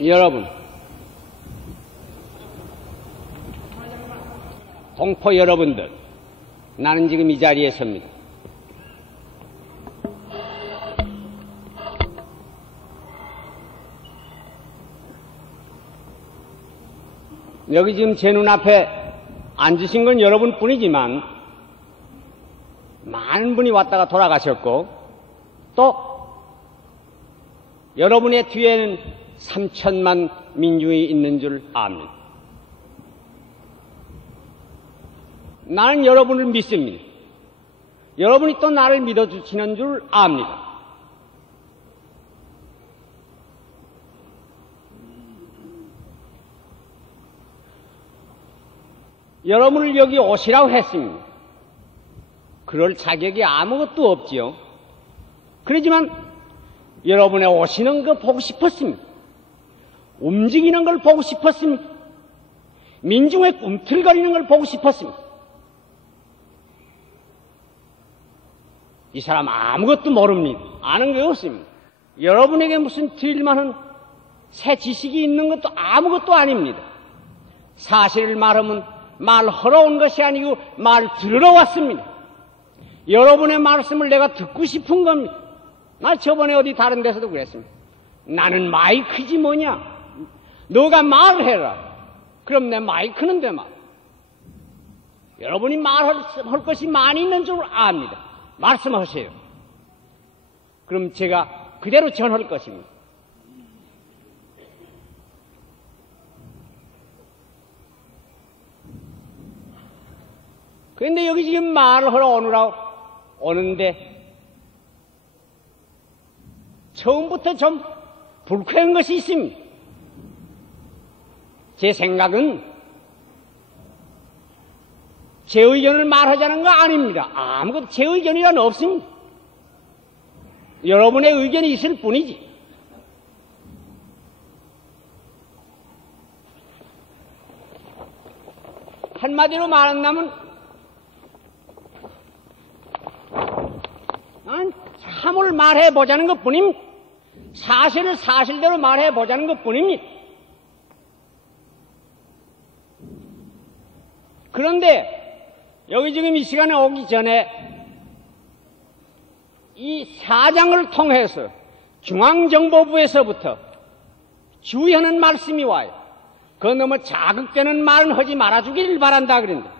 여러분, 동포 여러분들, 나는 지금 이 자리에 섭니다. 여기 지금 제 눈앞에 앉으신 건 여러분뿐이지만 많은 분이 왔다가 돌아가셨고 또 여러분의 뒤에는 3천만 민중이 있는 줄 압니다. 나는 여러분을 믿습니다. 여러분이 또 나를 믿어주시는 줄 압니다. 여러분을 여기 오시라고 했습니다. 그럴 자격이 아무것도 없지요. 그렇지만 여러분의 오시는 거 보고 싶었습니다. 움직이는 걸 보고 싶었습니다. 민중의 꿈틀거리는 걸 보고 싶었습니다. 이 사람 아무것도 모릅니다. 아는 게 없습니다. 여러분에게 무슨 드릴만한 새 지식이 있는 것도 아무것도 아닙니다. 사실을 말하면 말하러 온 것이 아니고 말 들으러 왔습니다. 여러분의 말씀을 내가 듣고 싶은 겁니다. 나 저번에 어디 다른 데서도 그랬습니다. 나는 마이크지 뭐냐? 너가 말을 해라. 그럼 내 마이크는 되마. 여러분이 말할 것이 많이 있는 줄 압니다. 말씀하세요. 그럼 제가 그대로 전할 것입니다. 그런데 여기 지금 말을 하러 오는데 처음부터 좀 불쾌한 것이 있습니다. 제 생각은 제 의견을 말하자는 거 아닙니다. 아무것도 제 의견이란 없습니다. 여러분의 의견이 있을 뿐이지. 한마디로 말한다면 나는 참을 말해보자는 것 뿐입니다. 사실을 사실대로 말해보자는 것 뿐입니다. 그런데 여기 지금 이 시간에 오기 전에 이 사장을 통해서 중앙정보부에서부터 주의하는 말씀이 와요. 그 너무 자극되는 말은 하지 말아주기를 바란다 그랬는데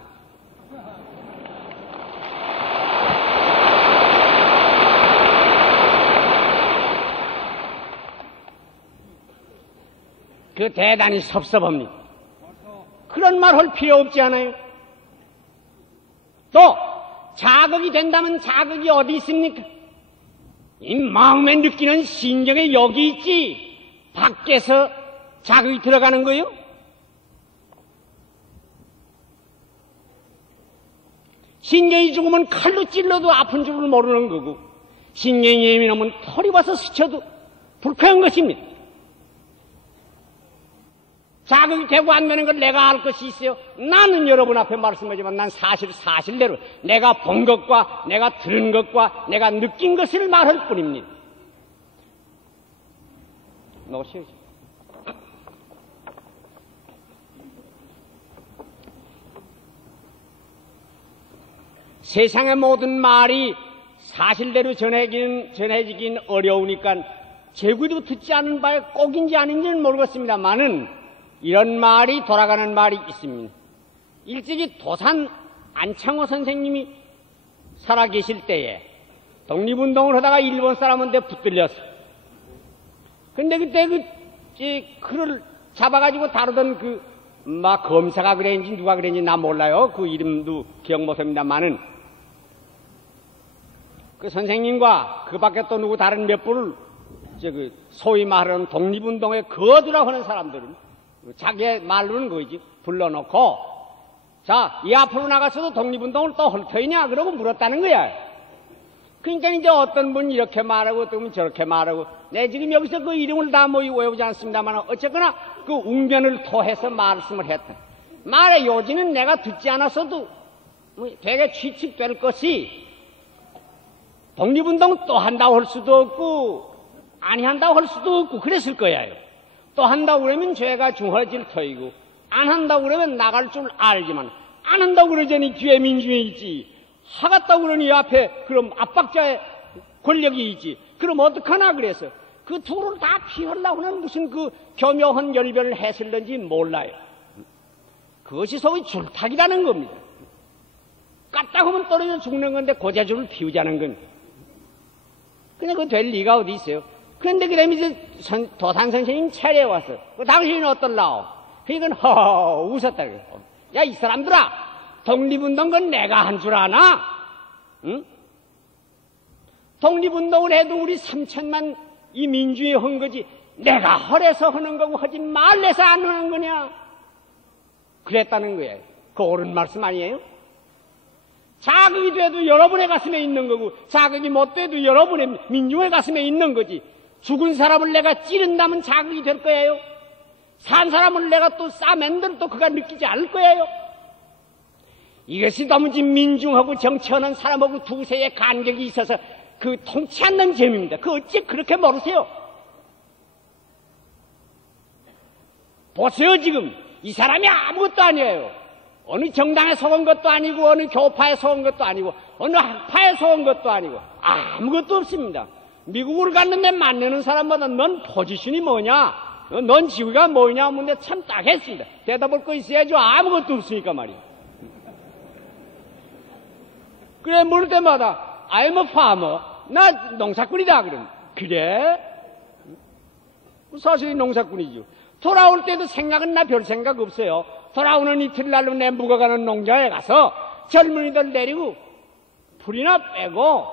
그 대단히 섭섭합니다. 그런 말 할 필요 없지 않아요? 또 자극이 된다면 자극이 어디 있습니까? 이 마음에 느끼는 신경이 여기 있지 밖에서 자극이 들어가는 거요? 신경이 죽으면 칼로 찔러도 아픈 줄을 모르는 거고 신경이 예민하면 털이 와서 스쳐도 불쾌한 것입니다. 자극이 되고 안 되는 걸 내가 알 것이 있어요. 나는 여러분 앞에 말씀하지만 난 사실대로 내가 본 것과 내가 들은 것과 내가 느낀 것을 말할 뿐입니다. 놓으시죠. 세상의 모든 말이 사실대로 전해지긴 어려우니까 제구도 듣지 않은 바에 꼭인지 아닌지는 모르겠습니다만은 이런 말이 돌아가는 말이 있습니다. 일찍이 도산 안창호 선생님이 살아계실 때에 독립운동을 하다가 일본 사람한테 붙들렸어. 근데 그때 그를 잡아가지고 다루던 검사가 그랬는지 누가 그랬는지 나 몰라요. 그 이름도 기억 못합니다만은 그 선생님과 그 밖에 또 누구 다른 몇 분을 소위 말하는 독립운동에 거두라고 하는 사람들은 자기의 말로는 거지 불러놓고 자, 이 앞으로 나가서도 독립운동을 또 할 터이냐 그러고 물었다는 거야. 그러니까 이제 어떤 분 이렇게 말하고 어떤 분 저렇게 말하고 내 지금 여기서 그 이름을 다 외우지 않습니다만 어쨌거나 그 웅변을 토해서 말씀을 했다. 말의 요지는 내가 듣지 않았어도 되게 취집될 것이 독립운동 또 한다고 할 수도 없고 아니 한다고 할 수도 없고 그랬을 거예요. 또 한다고 그러면 죄가 중화질 터이고, 안 한다고 그러면 나갈 줄 알지만, 안 한다고 그러자니 뒤에 민중이 있지. 하겠다고 그러니 앞에 그럼 압박자의 권력이 있지. 그럼 어떡하나 그래서 그 둘을 다 피하려고는 무슨 그 교묘한 열변을 했을는지 몰라요. 그것이 소위 줄타기라는 겁니다. 까딱하면 떨어져 죽는 건데 고자줄을 피우자는 건 그냥 그거 될 리가 어디 있어요. 그런데 그다음에 이제 도산 선생님 차례에 와서 당신은 어떨라오? 그건 허 웃었다 그래. 야 이 사람들아, 독립운동 건 내가 한 줄 아나? 응? 독립운동을 해도 우리 3천만 이 민중이 한 거지 내가 허래서 하는 거고 하지 말래서 안 하는 거냐? 그랬다는 거예요. 그 옳은 말씀 아니에요? 자극이 돼도 여러분의 가슴에 있는 거고 자극이 못 돼도 여러분의 민중의 가슴에 있는 거지. 죽은 사람을 내가 찌른다면 자극이 될 거예요. 산 사람을 내가 또 싸맨들 또 그가 느끼지 않을 거예요. 이것이 도무지 민중하고 정치하는 사람하고 두세의 간격이 있어서 그 통치 않는 점입니다. 그 어찌 그렇게 모르세요? 보세요. 지금 이 사람이 아무것도 아니에요. 어느 정당에 속은 것도 아니고 어느 교파에 속은 것도 아니고 어느 학파에 속은 것도 아니고 아무것도 없습니다. 미국을 갔는데 만나는 사람마다 넌 포지션이 뭐냐? 넌 지위가 뭐냐? 하는데 참 딱했습니다. 대답할 거 있어야죠. 아무것도 없으니까 말이야. 그래 물을 때마다 I'm a farmer. 나 농사꾼이다. 그럼 그래? 사실이 농사꾼이죠. 돌아올 때도 생각은 나 별 생각 없어요. 돌아오는 이틀날로 내 묵어가는 농장에 가서 젊은이들 내리고 풀이나 빼고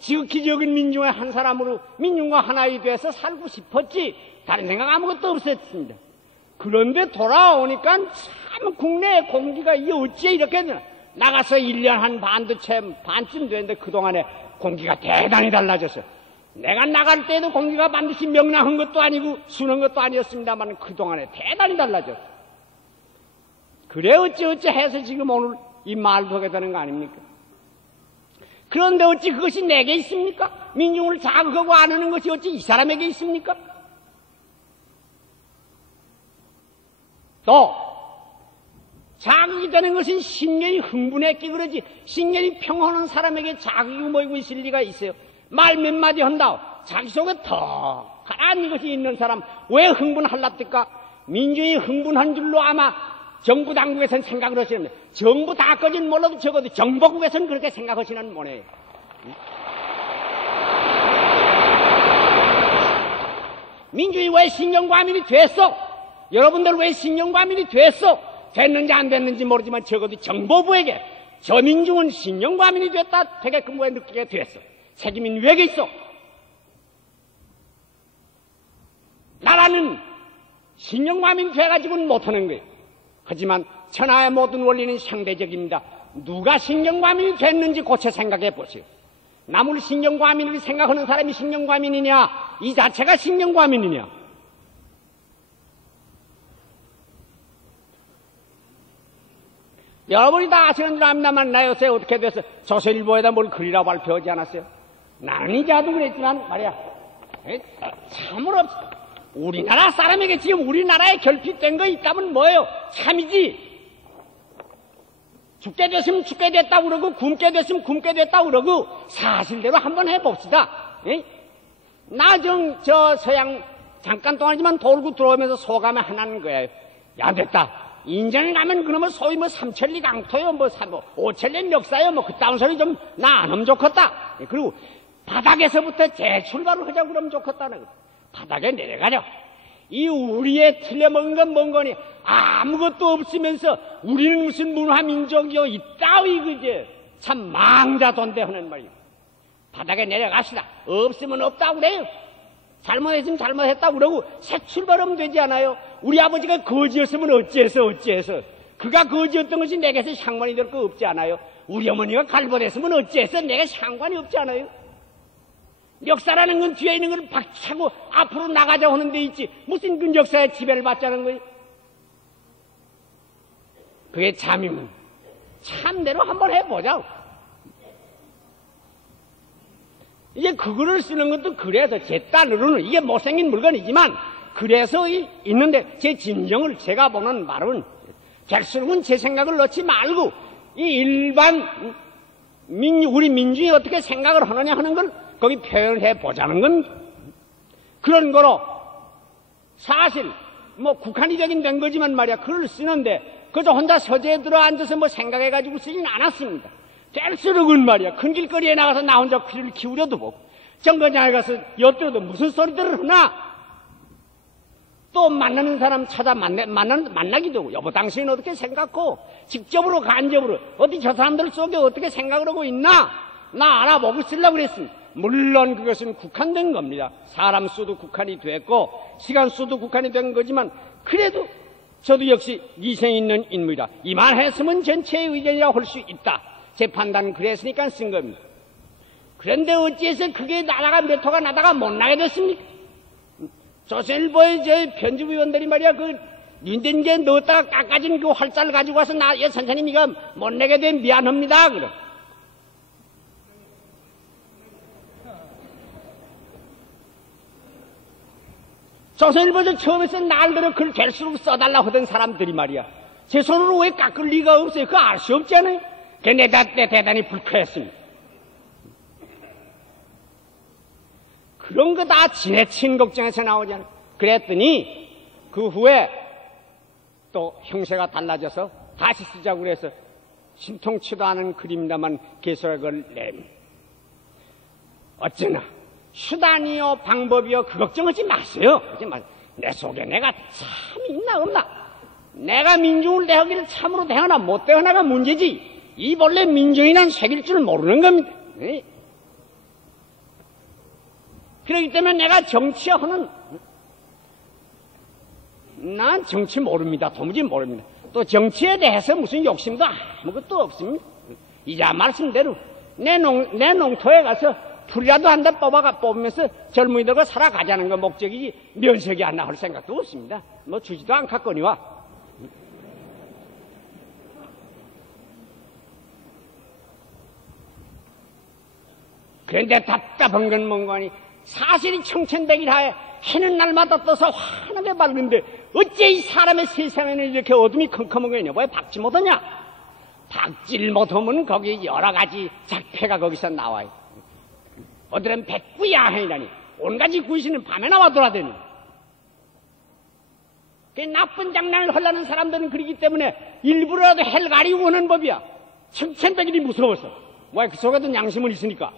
지극히 적은 민중의 한 사람으로 민중과 하나가 돼서 살고 싶었지 다른 생각 아무것도 없었습니다. 그런데 돌아오니까 참 국내의 공기가 이게 어찌 이렇게 되나. 나가서 1년 한 반쯤 됐는데 그동안에 공기가 대단히 달라졌어요. 내가 나갈 때도 공기가 반드시 명랑한 것도 아니고 순한 것도 아니었습니다만 그동안에 대단히 달라졌어요. 그래 어찌 해서 지금 오늘 이 말도 하게 되는 거 아닙니까? 그런데 어찌 그것이 내게 있습니까? 민중을 자극하고 안 하는 것이 어찌 이 사람에게 있습니까? 또 자극이 되는 것은 신경이 흥분했기 그러지 신경이 평온한 사람에게 자극이 모이고 있을 리가 있어요. 말 몇 마디 한다 자기 속에 더 가라앉은 것이 있는 사람 왜 흥분할랍니까? 민중이 흥분한 줄로 아마 정부 당국에서는 생각을 하시는데 정부 다까지는 몰라도 적어도 정보국에서는 그렇게 생각하시는 모네요. 민중이 왜 신경과민이 됐어? 여러분들 왜 신경과민이 됐어? 됐는지 안 됐는지 모르지만 적어도 정보부에게 저 민중은 신경과민이 됐다 되게끔 왜 느끼게 됐어? 책임이 누구에게 있어? 나라는 신경과민이 돼가지고는 못하는 거예요. 하지만 천하의 모든 원리는 상대적입니다. 누가 신경과민이 됐는지 고쳐 생각해 보세요. 남을 신경과민으로 생각하는 사람이 신경과민이냐 이 자체가 신경과민이냐. 여러분이 다 아시는 줄 압니다만 나 요새 어떻게 돼서 조선일보에다 뭘 글이라고 발표하지 않았어요? 나는 이자도 그랬지만 말이야 참으로 우리나라 사람에게 지금 우리나라에 결핍된 거 있다면 뭐예요? 참이지. 죽게 됐으면 죽게 됐다고 그러고 굶게 됐으면 굶게 됐다고 그러고 사실대로 한번 해봅시다. 저 서양 잠깐 동안이지만 돌고 들어오면서 소감이 하나는 거예요. 야 됐다. 인전에 가면 그러면 소위 뭐 삼천리 강토요 뭐 5천년 역사요 뭐 그따운 소리 좀 나 안 하면 좋겠다. 그리고 바닥에서부터 재출발을 하자고 그러면 좋겠다는 거예요. 바닥에 내려가려. 이 우리의 틀려먹은 건 뭔 거니? 아무것도 없으면서 우리는 무슨 문화민족이요 이따위 그제 참 망자돈대 하는 말이요. 바닥에 내려갑시다. 없으면 없다고 그래요. 잘못했으면 잘못했다고 그러고 새 출발하면 되지 않아요? 우리 아버지가 거지였으면 어찌해서 그가 거지였던 것이 내게서 상관이 될 거 없지 않아요? 우리 어머니가 갈보됐으면 어찌해서 내가 상관이 없지 않아요? 역사라는 건 뒤에 있는 걸 박차고 앞으로 나가자고 하는 데 있지 무슨 그 역사의 지배를 받자는 거예요? 그게 참이면 참대로 한번 해보자고. 이제 그거를 쓰는 것도 그래서 제 딸으로는 이게 못생긴 물건이지만 그래서 있는데 제 진정을 제가 보는 말은 될수록은 제 생각을 넣지 말고 이 일반 우리 민중이 어떻게 생각을 하느냐 하는 걸 거기 표현해 보자는 건 그런 거로 사실 뭐 국한이 되긴 된 거지만 말이야 글을 쓰는데 그저 혼자 서재에 들어 앉아서 뭐 생각해가지고 쓰진 않았습니다. 될수록은 말이야 큰 길거리에 나가서 나 혼자 귀를 기울여도 보고 정거장에 가서 엿들어도 무슨 소리들을 하나 또 만나는 사람 찾아 만나기도 하고 여보 당신은 어떻게 생각하고 직접으로 간접으로 어디 저 사람들 속에 어떻게 생각을 하고 있나 나 알아보고 쓰려고 그랬습니다. 물론 그것은 국한된 겁니다. 사람 수도 국한이 됐고 시간 수도 국한이 된 거지만 그래도 저도 역시 위생 있는 인물이다. 이만했으면 전체의 의견이라 할 수 있다. 제 판단은 그랬으니까 쓴 겁니다. 그런데 어찌해서 그게 나다가 몇 호가 나다가 못 나게 됐습니까? 조선일보의 저 편집위원들이 말이야 그 윤den게 넣었다가 깎아진 그 활자를 가지고 와서 예 선생님 이거 못 내게 된 미안합니다. 그럼. 조선일보에서 처음에서 날들어 글 될수록 써달라고 하던 사람들이 말이야 제 손으로 왜 깎을 리가 없어요. 그거 알 수 없잖아요. 그게 대단히 불쾌했습니다. 그런 거 다 지내친 걱정에서 나오잖아요. 그랬더니 그 후에 또 형세가 달라져서 다시 쓰자고 그래서 신통치도 않은 글입니다만 개설을 냅니다. 어쩌나 수단이요 방법이요 그 걱정하지 마세요. 내 속에 내가 참 있나 없나 내가 민중을 대하기를 참으로 대하나 못 대하나가 문제지 이 본래 민중이란 색일 줄 모르는 겁니다. 네? 그렇기 때문에 내가 정치하는 난 정치 모릅니다. 도무지 모릅니다. 또 정치에 대해서 무슨 욕심도 아무것도 없습니다. 이자 말씀대로 내 농토에 가서 풀이라도 한 대 뽑으면서 젊은이들과 살아가자는 거 목적이지 면색이 안 나올 생각도 없습니다. 뭐 주지도 않겠거니와. 그런데 답답한 건 뭔가니 사실이 청천백일하에 해는 날마다 떠서 환하게 밝은데 어째 이 사람의 세상에는 이렇게 어둠이 컴컴한 거냐? 왜 박지 못하냐? 박질 못하면 거기 여러 가지 작패가 거기서 나와요. 어들은 백구야행이라니 온가지 구이시는 밤에 나와 돌아다니는 그 나쁜 장난을 하려는 사람들은 그러기 때문에 일부러라도 헬 가리고 오는 법이야. 청천백일이 무서워서. 왜 그 속에도 양심은 있으니까.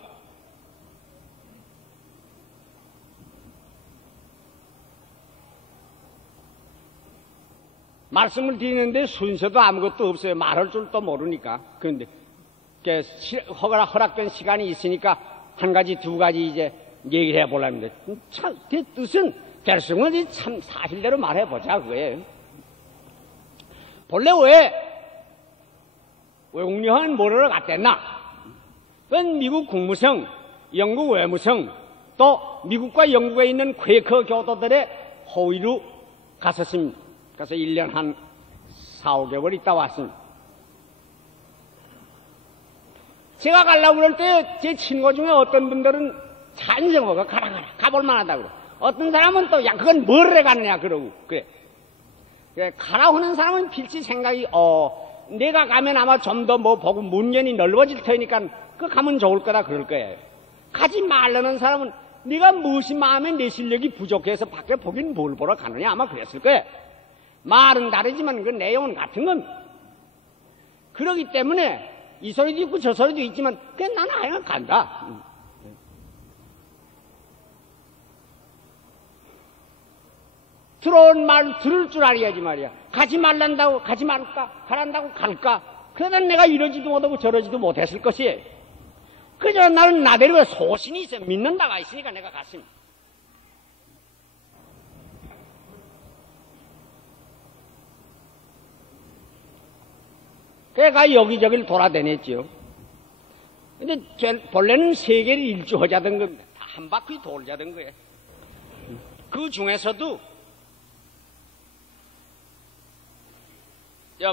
말씀을 드리는데 순서도 아무것도 없어요. 말할 줄도 모르니까. 그런데 허락된 시간이 있으니까 한 가지 두 가지 이제 얘기를 해보려는데 참 그 뜻은 될수록은 참 사실대로 말해보자 그거예요. 본래 왜 외국여행은 뭐를 갔댔나? 그건 미국 국무성, 영국 외무성, 또 미국과 영국에 있는 퀘이커 교도들의 호의로 갔었습니다. 그래서 1년 한 4, 5개월 있다 왔습니다. 제가 가려고 그럴 때 제 친구 중에 어떤 분들은 찬성하고 가라 가볼 만하다고 그래. 어떤 사람은 또 야 그건 뭘 해 가느냐 그러고 그래. 가라 하는 사람은 필시 생각이 내가 가면 아마 좀 더 뭐 보고 문연이 넓어질 테니까 그 가면 좋을 거다 그럴 거예요. 가지 말라는 사람은 네가 무엇이 마음에 내 실력이 부족해서 밖에 보긴 뭘 보러 가느냐 아마 그랬을 거예요. 말은 다르지만 그 내용은 같은 겁니다. 그러기 때문에 이 소리도 있고 저 소리도 있지만 그냥 나는 하여간 간다. 들어온 말 들을 줄 알아야지 말이야. 가지 말란다고 가지 말까? 가란다고 갈까? 그러다 내가 이러지도 못하고 저러지도 못했을 것이에요. 그저 나는 나대로 소신이 있어 믿는다가 있으니까 내가 갔습니다. 그래가 여기저기를 돌아다녔지요. 근데 본래는 세계를 일주하자던 겁니다. 다 한 바퀴 돌자던 거예요. 그 중에서도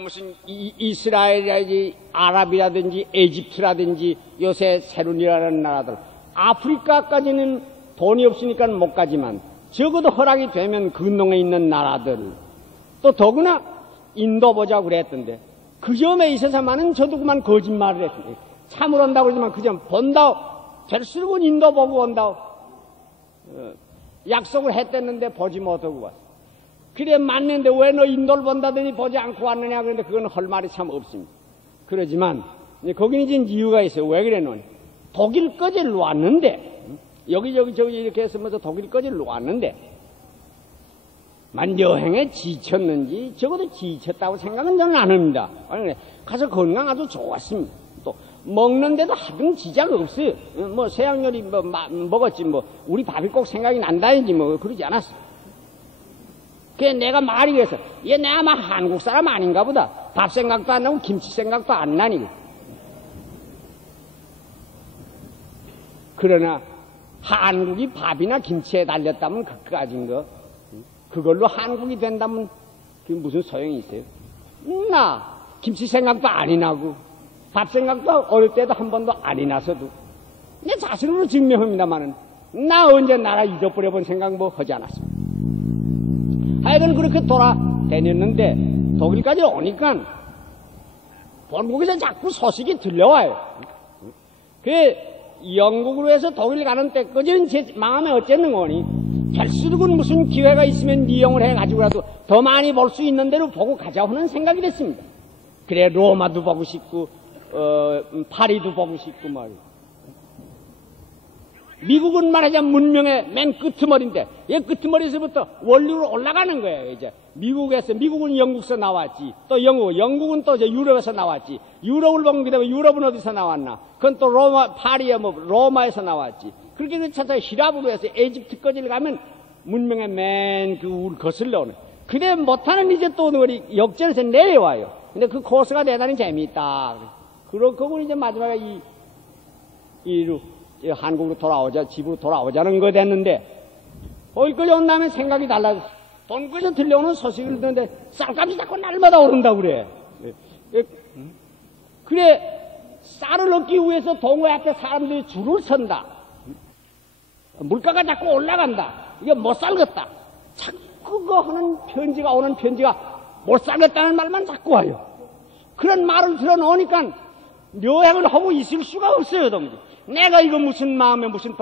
무슨 이스라엘이라든지 아랍이라든지 에집트라든지 요새 새로 일어나는 나라들 아프리카까지는 돈이 없으니까 못 가지만 적어도 허락이 되면 근동에 있는 나라들, 또 더구나 인도 보자고 그랬던데, 그 점에 있어서만은 저도 그만 거짓말을 했습니다. 참으로 온다고 그러지만 그 점 본다, 될수록은 인도 보고 온다. 약속을 했댔는데 보지 못하고 왔어. 그래 맞는데 왜 너 인도를 본다더니 보지 않고 왔느냐. 그런데 그건 할 말이 참 없습니다. 그러지만 거기는 이제 이유가 있어요. 왜 그래노니? 독일까지 왔는데, 여기저기 저기 이렇게 했으면서 독일까지 왔는데, 만 여행에 지쳤는지 적어도 지쳤다고 생각은 저는 안 합니다. 가서 건강 아주 좋았습니다. 또 먹는데도 하등 지장 없어요. 뭐 서양 요리 먹었지 뭐 우리 밥이 꼭 생각이 난다든지 뭐 그러지 않았어. 그래 내가 말이 그래서 얘 내가 아마 한국 사람 아닌가 보다. 밥 생각도 안 나고 김치 생각도 안 나니. 그러나 한국이 밥이나 김치에 달렸다면 그까진 거, 그걸로 한국이 된다면 그게 무슨 소용이 있어요? 나 김치 생각도 안 나고 밥 생각도 어릴 때도 한 번도 안 나서도 내 자신으로 증명합니다만은 나 언제 나라 잊어버려 본 생각 뭐 하지 않았습니다. 하여간 그렇게 돌아다녔는데 독일까지 오니까 본국에서 자꾸 소식이 들려와요. 그 영국으로 해서 독일 가는 때까지는 제 마음에 어쨌는 거니 될수록은 무슨 기회가 있으면 이용을 해가지고라도 더 많이 볼 수 있는 대로 보고 가자 하는 생각이 됐습니다. 그래 로마도 보고 싶고 파리도 보고 싶고 말이야. 미국은 말하자면 문명의 맨 끄트머리인데 이 끄트머리에서부터 원류로 올라가는 거예요. 이제 미국은 영국에서 나왔지, 또 영국은 또 이제 유럽에서 나왔지. 유럽을 보게 되면 유럽은 어디서 나왔나? 그건 또 파리에 로마에서 나왔지. 그렇게 찾아서 히랍으로 해서 에집트까지 가면 문명의 맨 그 거슬러 오는. 그래 못하는 이제 또 우리 역전에서 내려와요. 근데 그 코스가 대단히 재미있다. 그러고 이제 마지막에 한국으로 집으로 돌아오자는 거 됐는데, 거기까지 온 다음에 생각이 달라졌어. 돈까지 들려오는 소식을 듣는데, 쌀값이 자꾸 날마다 오른다고 그래. 그래, 쌀을 얻기 위해서 동호회 앞에 사람들이 줄을 선다. 물가가 자꾸 올라간다. 이게 못 살겠다. 자꾸 오는 편지가 못 살겠다는 말만 자꾸 와요. 그런 말을 들어놓으니까 여행을 하고 있을 수가 없어요, 도무지. 내가 이거 무슨 마음에 무슨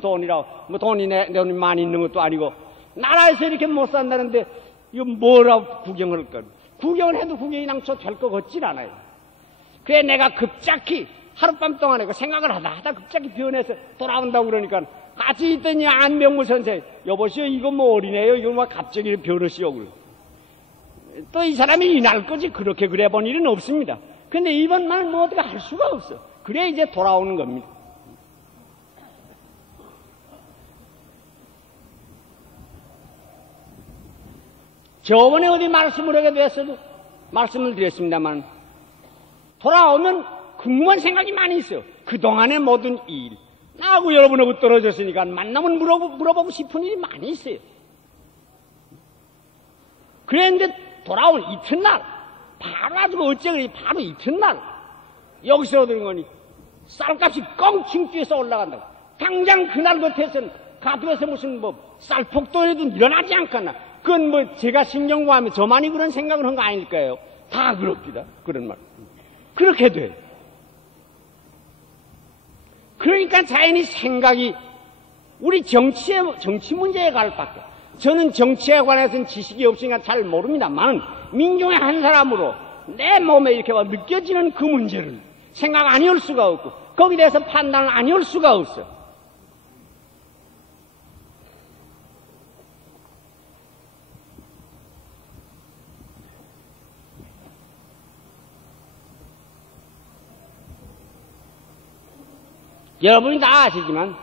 돈이라고, 뭐 돈이 내 돈이 많이 있는 것도 아니고, 나라에서 이렇게 못 산다는데, 이거 뭐라고 구경을 할까? 구경을 해도 구경이 낭초 될 것 같질 않아요. 그래, 내가 급작히 하룻밤 동안에 그 생각을 하다 급작히 변해서 돌아온다고 그러니까, 같이 있더니 안병무 선생, 여보시오, 이거 뭐 어린애요? 이거 뭐 갑자기 변하시오? 또 이 사람이 이날 거지 그렇게 그래 본 일은 없습니다. 근데 이번만 뭐 어떻게 할 수가 없어. 그래 이제 돌아오는 겁니다. 저번에 어디 말씀을 하게 됐어도 말씀을 드렸습니다만, 돌아오면 궁금한 생각이 많이 있어요. 그동안의 모든 일, 나하고 여러분하고 떨어졌으니까 만나면 물어보고 싶은 일이 많이 있어요. 그랬는데 돌아온 이튿날, 바로 아주 어째 바로 이튿날, 여기서 얻은 거니 쌀값이 껑충 뛰어서 올라간다고. 당장 그날 같아서는 가도에서 무슨 쌀폭도라도 일어나지 않겠나. 그건 제가 신경과하면 저만이 그런 생각을 한 거 아닐까요? 다 그렇기다. 그런 말. 그렇게 돼. 그러니까 자연히 생각이 우리 정치 문제에 갈 밖에. 저는 정치에 관해서는 지식이 없으니까 잘 모릅니다만, 민중의 한 사람으로 내 몸에 이렇게 느껴지는 그 문제를 생각 아니할 수가 없고, 거기에 대해서 판단을 아니할 수가 없어. 여러분이 다 아시지만,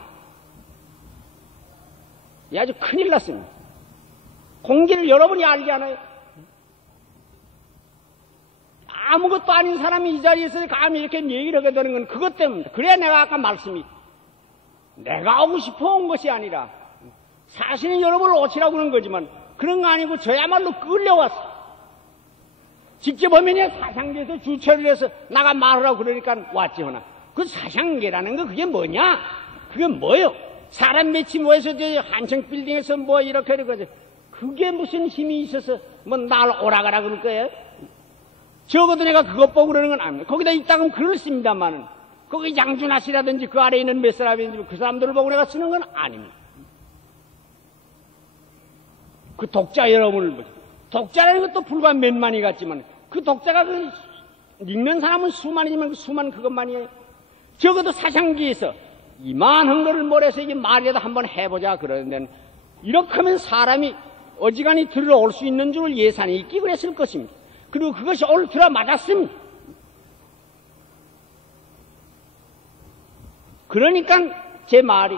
아주 큰일 났습니다. 공기를 여러분이 알지 않아요? 아무것도 아닌 사람이 이 자리에서 감히 이렇게 얘기를 하게 되는 건 그것 때문입니다. 그래야 내가 아까 내가 오고 싶어 온 것이 아니라, 사실은 여러분을 오치라고 그런 거지만, 그런 거 아니고 저야말로 끌려왔어. 직접 보면 사상계에서 주최를 해서 나가 말하라고 그러니까 왔지, 허나. 그 사상계라는 거 그게 뭐냐? 그게 뭐요? 사람 몇이 모여서 저 한층 빌딩에서 뭐 이렇게 이러거든. 그게 무슨 힘이 있어서 뭐 날 오라가라 그럴 거예요? 적어도 내가 그것 보고 그러는 건 아닙니다. 거기다 있다면 그렇습니다만은 거기 양준하 씨라든지 그 아래에 있는 몇 사람인지 그 사람들을 보고 내가 쓰는 건 아닙니다. 그 독자 여러분을 보죠. 독자라는 것도 불과 몇만이 같지만 그 독자가 그 읽는 사람은 수만이지만 그 수만 그것만이에요. 적어도 사상기에서 이만한 거를 몰아서 이게 말이라도 한번 해보자 그러는데 이렇게 하면 사람이 어지간히 들어올 수 있는 줄 예산이 있기 그랬을 것입니다. 그리고 그것이 옳더라 맞았습니다. 그러니까 제 말이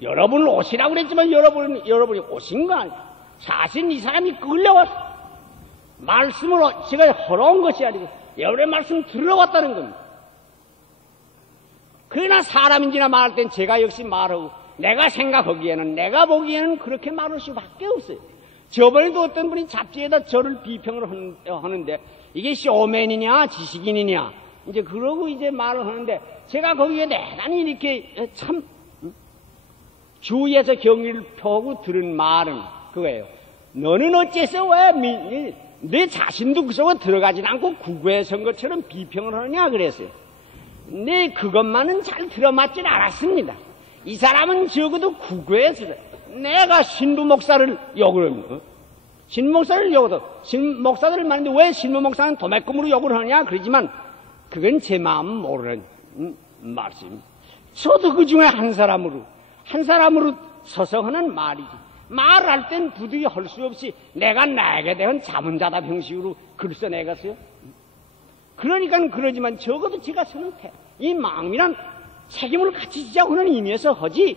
여러분을 오시라고 그랬지만 여러분이 오신 거 아니에요. 사실 이 사람이 끌려왔어. 말씀으로 제가 허러운 것이 아니고 여러분의 말씀 들어왔다는 겁니다. 그러나 사람인지나 말할 땐 제가 역시 말하고 내가 생각하기에는 내가 보기에는 그렇게 말할 수밖에 없어요. 저번에도 어떤 분이 잡지에다 저를 비평을 하는데 이게 쇼맨이냐 지식인이냐 이제 그러고 이제 말을 하는데 제가 거기에 대단히 이렇게 참 주위에서 경의를 펴고 들은 말은 그거예요. 너는 어째서 왜 내 자신도 그 속에 들어가진 않고 구구에 선 것처럼 비평을 하느냐 그랬어요. 네 그것만은 잘 들어맞질 않았습니다. 이 사람은 적어도 구구에서 내가 신부 목사를 욕을 합니다. 신부 목사를 욕을 해도 신부 목사들을 말하는데 왜 신부 목사는 도매금으로 욕을 하느냐 그러지만 그건 제 마음 모르는 말씀입니다. 저도 그 중에 한 사람으로 서서 하는 말이지. 말할 땐 부득이 할 수 없이 내가 나에게 대한 자문자답 형식으로 글 써내겠어요. 그러니까 그러지만 적어도 제가 쓰는 이 마음이란 책임을 같이 지자고 하는 의미에서 하지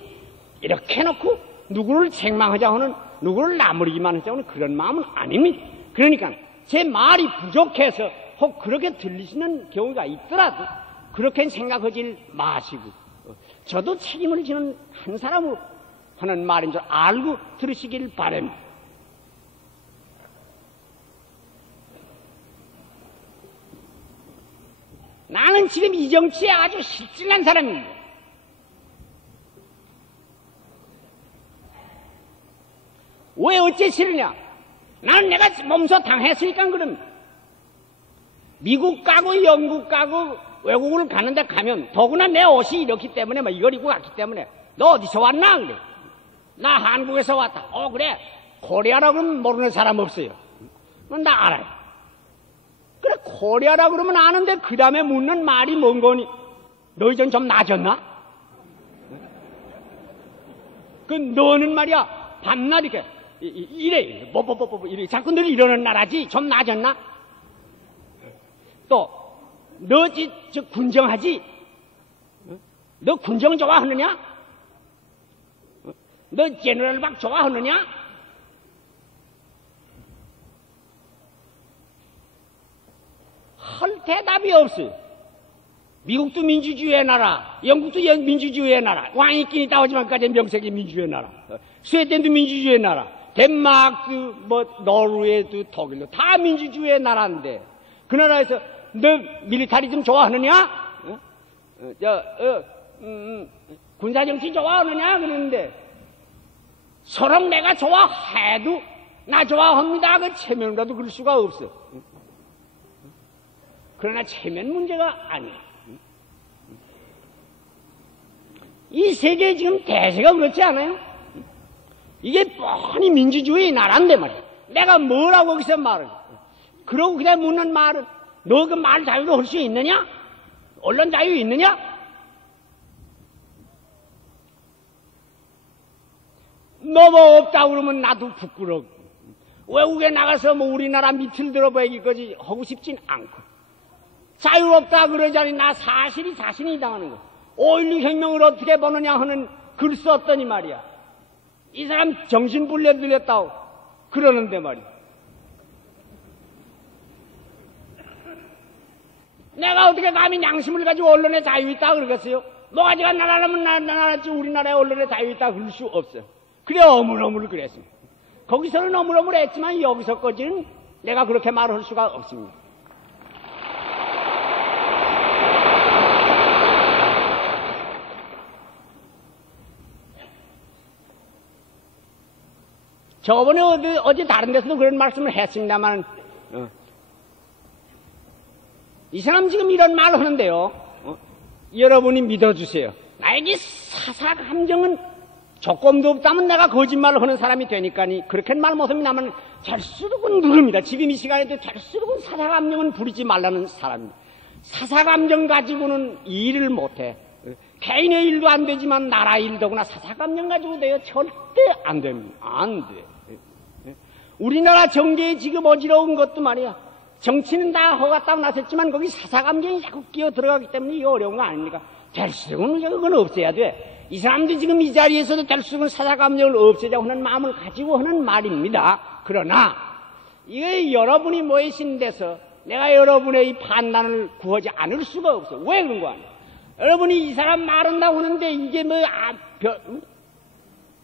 이렇게 해놓고 누구를 책망하자 하는 누구를 나무리기만 하자고 하는 그런 마음은 아닙니다. 그러니까 제 말이 부족해서 혹 그렇게 들리시는 경우가 있더라도 그렇게 생각하지 마시고 저도 책임을 지는 한 사람으로 하는 말인 줄 알고 들으시길 바랍니다. 나는 지금 이 정치에 아주 실질난 사람입니다. 왜 어째 싫으냐? 나는 내가 몸소 당했으니까 그럽니다. 미국 가고 영국 가고 외국을 가는데 가면 더구나 내 옷이 이렇기 때문에 뭐 이걸 입고 갔기 때문에 너 어디서 왔나? 그래. 나 한국에서 왔다. 그래. 코리아라고 그러면 모르는 사람 없어요. 나 알아요. 그래 코리아라고 그러면 아는데 그 다음에 묻는 말이 뭔 거니? 너 이젠 좀 나아졌나? 그 너는 말이야 밤낮 이렇게 이래 이래 자꾸 늘 이러는 나라지 좀 나아졌나? 또 너 저 군정하지? 너 군정 좋아하느냐? 너 제너럴 막 좋아하느냐? 할 대답이 없어요. 미국도 민주주의의 나라, 영국도 민주주의의 나라, 왕이 있긴 있다 하지만까지 명색이 민주주의의 나라, 스웨덴도 민주주의의 나라, 덴마크도 뭐 노르웨이도 독일도 다 민주주의의 나라인데 그 나라에서 너 밀리타리즘 좋아하느냐? 군사정치 좋아하느냐? 그러는데 서로 내가 좋아해도 나 좋아합니다. 그 체면이라도 그럴 수가 없어. 그러나 체면 문제가 아니야. 이 세계에 지금 대세가 그렇지 않아요? 이게 뻔히 민주주의 나라인데 말이야. 내가 뭐라고 거기서 말을. 그러고 그냥 묻는 말은 너 그 말 자유로 할 수 있느냐? 언론 자유 있느냐? 너 뭐 없다고 그러면 나도 부끄러워. 외국에 나가서 뭐 우리나라 밑을 들어보기까지 하고 싶진 않고. 자유 없다 그러자니 나 사실이 자신이 당하는 거. 5.16 혁명을 어떻게 보느냐 하는 글 썼더니 말이야. 이 사람 정신불려 들렸다고 그러는데 말이야. 내가 어떻게 감히 양심을 가지고 언론에 자유 있다 그러겠어요? 뭐가지가 나라라면 나라지 우리나라에 언론에 자유 있다 그럴 수 없어요. 그래 어물어물 그랬습니다. 거기서는 어물어물 했지만 여기서까지는 내가 그렇게 말할 수가 없습니다. 저번에 어디 다른 데서도 그런 말씀을 했습니다만, 이 사람 지금 이런 말 하는데요. 여러분이 믿어주세요. 나에게 사사감정은 조건도 없다면 내가 거짓말을 하는 사람이 되니까니 그렇게 말 못하면 나면 될수록은 누릅니다. 지금 이 시간에도 될수록은 사사감정은 부리지 말라는 사람입니다. 사사감정 가지고는 일을 못해. 개인의 일도 안 되지만 나라 일더구나 사사감정 가지고 돼요. 절대 안 됩니다. 안 돼. 우리나라 정계에 지금 어지러운 것도 말이야. 정치는 다 허가딱 나섰지만 거기 사사감정이 자꾸 끼어 들어가기 때문에 이게 어려운 거 아닙니까? 될수록은 그건 없애야 돼. 이 사람도 지금 이 자리에서도 될수록은 사사감정을 없애자고 하는 마음을 가지고 하는 말입니다. 그러나 이게 여러분이 모이신 데서 내가 여러분의 이 판단을 구하지 않을 수가 없어. 왜 그런 거 아니야? 여러분이 이 사람 말한다고 하는데 이게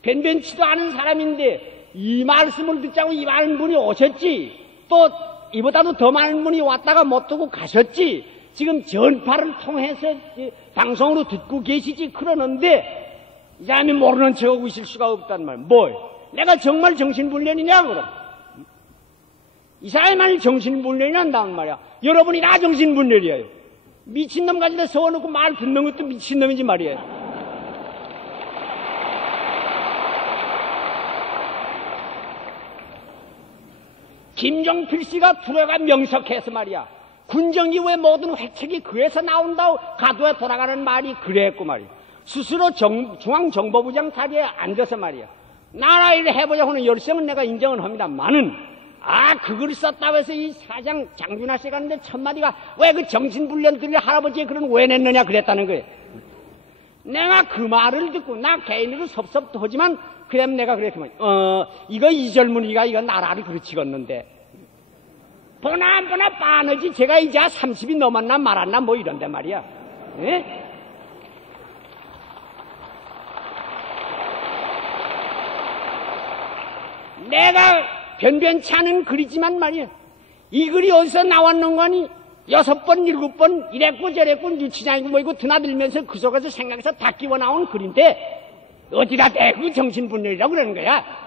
변변치도 않은 사람인데 이 말씀을 듣자고 이 많은 분이 오셨지. 또 이보다도 더 많은 분이 왔다가 못 두고 가셨지. 지금 전파를 통해서 방송으로 듣고 계시지. 그러는데 이 사람이 모르는 척하고 있을 수가 없단 말이야. 뭘? 내가 정말 정신분련이냐 그럼? 이 사람이 만일 정신분련이 한다는 말이야. 여러분이 다 정신분련이에요. 미친놈 가지다 세워놓고 말 듣는 것도 미친놈이지 말이에요. 김종필 씨가 불효가 명석해서 말이야. 군정 이후의 모든 획책이 그에서 나온다고 가도에 돌아가는 말이 그랬고 말이야. 스스로 중앙정보부장 자리에 앉아서 말이야. 나라 일을 해보자고 하는 열성은 내가 인정을 합니다만은 그걸 썼다고 해서 이 사장 장준하 씨가 하는데 첫마디가 왜 그 정신불련들이 할아버지의 글은 왜 냈느냐 그랬다는 거예요. 내가 그 말을 듣고 나 개인으로 섭섭도 하지만 그럼 내가 그랬더만 이거 이절문이가 이거 나라를 그르치겠는데 보나 안 보나 빠너지 제가 이제 30이 넘었나 말았나 뭐 이런데 말이야. 예? 내가 변변치 않은 글이지만 말이야. 이 글이 어디서 나왔는 거니 6번 7번 이랬고 저랬고 유치장이고 뭐이고 드나들면서 그 속에서 생각해서 다 끼워 나온 글인데 어디다 대고 정신분열이라고 그러는 거야.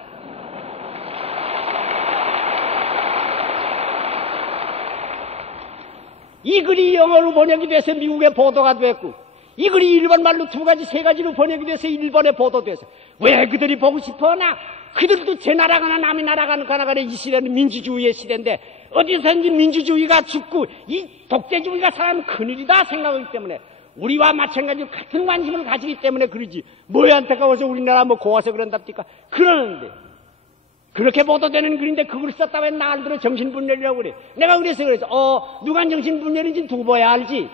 이 글이 영어로 번역이 돼서 미국에 보도가 됐고 이 글이 일본 말로 2가지 3가지로 번역이 돼서 일본에 보도돼서 왜 그들이 보고 싶어나? 그들도 제 나라가나 남의 나라가나 이 시대는 민주주의의 시대인데 어디서든지 민주주의가 죽고 이 독재주의가 살아나면 큰일이다 생각하기 때문에 우리와 마찬가지로 같은 관심을 가지기 때문에 그러지 뭐에 안타까워서 우리나라 뭐 고와서 그런답니까? 그러는데 그렇게 보도되는 글인데 그걸 썼다고 해 나를 정신분열이라고 그래. 내가 그래서 누가 정신분열인지 두고 봐야 알지.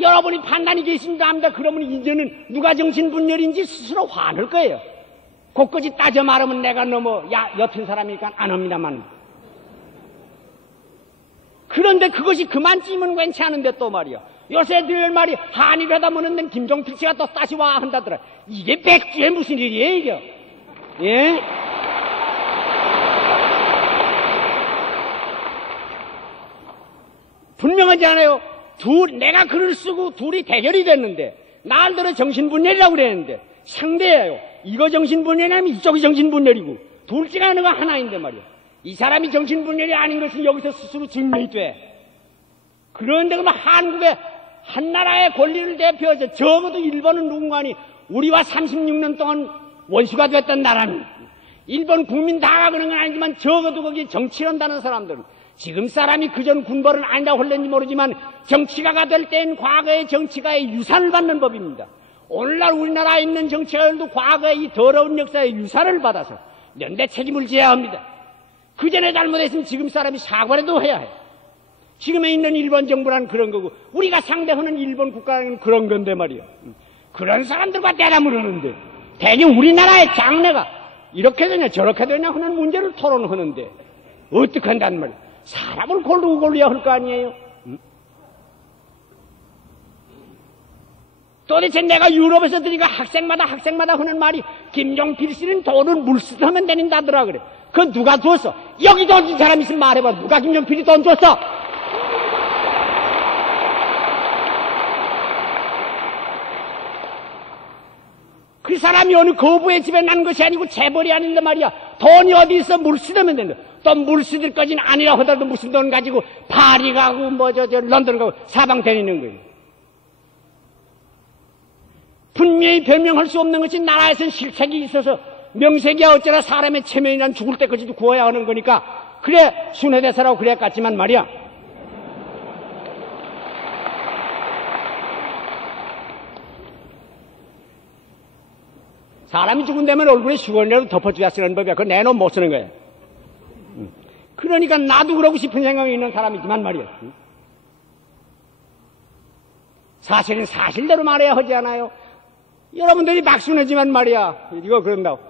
여러분이 판단이 계십니다 합니다. 그러면 이제는 누가 정신분열인지 스스로 화낼 거예요. 곳곳이 따져 말하면 내가 너무 옅은 사람이니까 안 합니다만. 그런데 그것이 그만 찌면 괜찮은데 또 말이야. 요새 늘 말이 한일 하다 보는 김종필 씨가 또 다시 와 한다더라. 이게 백주에 무슨 일이에요 이게? 예? 분명하지 않아요? 내가 글을 쓰고 둘이 대결이 됐는데 날들어 정신분열이라고 그랬는데 상대예요. 이거 정신분열이라면 이쪽이 정신분열이고 둘째가 하는 거 하나인데 말이야. 이 사람이 정신분열이 아닌 것은 여기서 스스로 증명이 돼. 그런데 그러면 한국의 한나라의 권리를 대표해서 적어도 일본은 누군가니 우리와 36년 동안 원수가 됐던 나라는 일본 국민 다가 그런 건 아니지만 적어도 거기에 정치한다는 사람들은 지금 사람이 그전 군벌은 아니라고 할는지 모르지만 정치가가 될 때엔 과거의 정치가의 유산을 받는 법입니다. 오늘날 우리나라에 있는 정치가들도 과거의 이 더러운 역사의 유산을 받아서 연대 책임을 져야 합니다. 그전에 잘못했으면 지금 사람이 사과라도 해야 해. 지금에 있는 일본 정부란 그런 거고 우리가 상대하는 일본 국가는 그런 건데 말이야. 그런 사람들과 대담을 하는데 대개 우리나라의 장래가 이렇게 되냐 저렇게 되냐 하는 문제를 토론하는데 어떻게 한단 말이야. 사람을 고르고 골라야 할 거 아니에요. 도대체 내가 유럽에서 들으니까 학생마다 하는 말이 김종필 씨는 돈을 물쓰하면 되는다더라 그래. 그건 누가 줬어? 여기 돈 준 사람 있으면 말해봐. 누가 김종필이 돈 줬어? 그 사람이 어느 거부의 집에 난 것이 아니고 재벌이 아닌데 말이야. 돈이 어디 있어 물쓰면 된다. 또 물쓰들 것은 아니라 하더라도 무슨 돈 가지고 파리 가고 런던 가고 사방 다니는 거예요. 분명히 변명할 수 없는 것이 나라에서는 실책이 있어서 명색이야 어쩌나 사람의 체면이란 죽을 때까지도 구워야 하는 거니까 그래 순회대사라고 그래 같지만 말이야. 사람이 죽은 다면 얼굴에 수건이라도 덮어줘야 쓰는 법이야. 그거 내놓으면 못 쓰는 거야. 그러니까 나도 그러고 싶은 생각이 있는 사람이지만 말이야. 사실은 사실대로 말해야 하지 않아요? 여러분들이 박수 내지만 말이야. 이거 그런다고.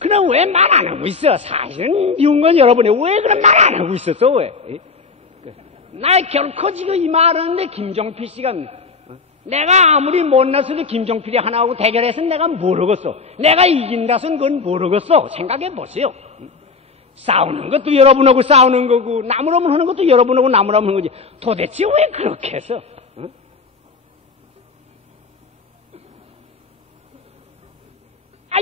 그럼 왜 말 안 하고 있어? 사실은 미운 건 여러분이 왜 그런 말 안 하고 있었어? 왜? 나 결코 지금 이 말하는데 김종필 씨가 내가 아무리 못났어도 김종필이 하나하고 대결해서 내가 모르겠어. 내가 이긴다선 그건 모르겠어. 생각해 보세요. 싸우는 것도 여러분하고 싸우는 거고 나무라면 하는 것도 여러분하고 나무라면 하는 거지. 도대체 왜 그렇게 해서?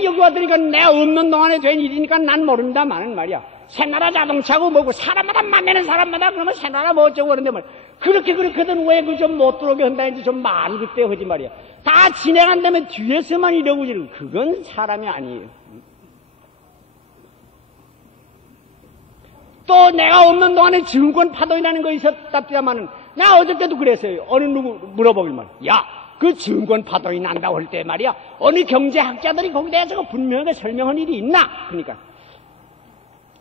여기 왔더니까 내가 없는 동안에 된 일이니까 난 모른다마는 말이야. 새나라 자동차고 뭐고 사람마다 만나는 사람마다 그러면 새나라 뭐 어쩌고 그러는데 말이야. 그렇게든 왜 그 좀 못 들어오게 한다는지 좀 말 그때 하지 말이야. 다 진행한다면 뒤에서만 이러고 지르고 그건 사람이 아니에요. 또 내가 없는 동안에 증권 파동이라는 거 있었답니다마는 나 어저께도 그랬어요. 어느 누구 물어보길만 야 그 증권 파동이 난다고 할 때 말이야. 어느 경제학자들이 거기에 대해서 분명하게 설명한 일이 있나? 그러니까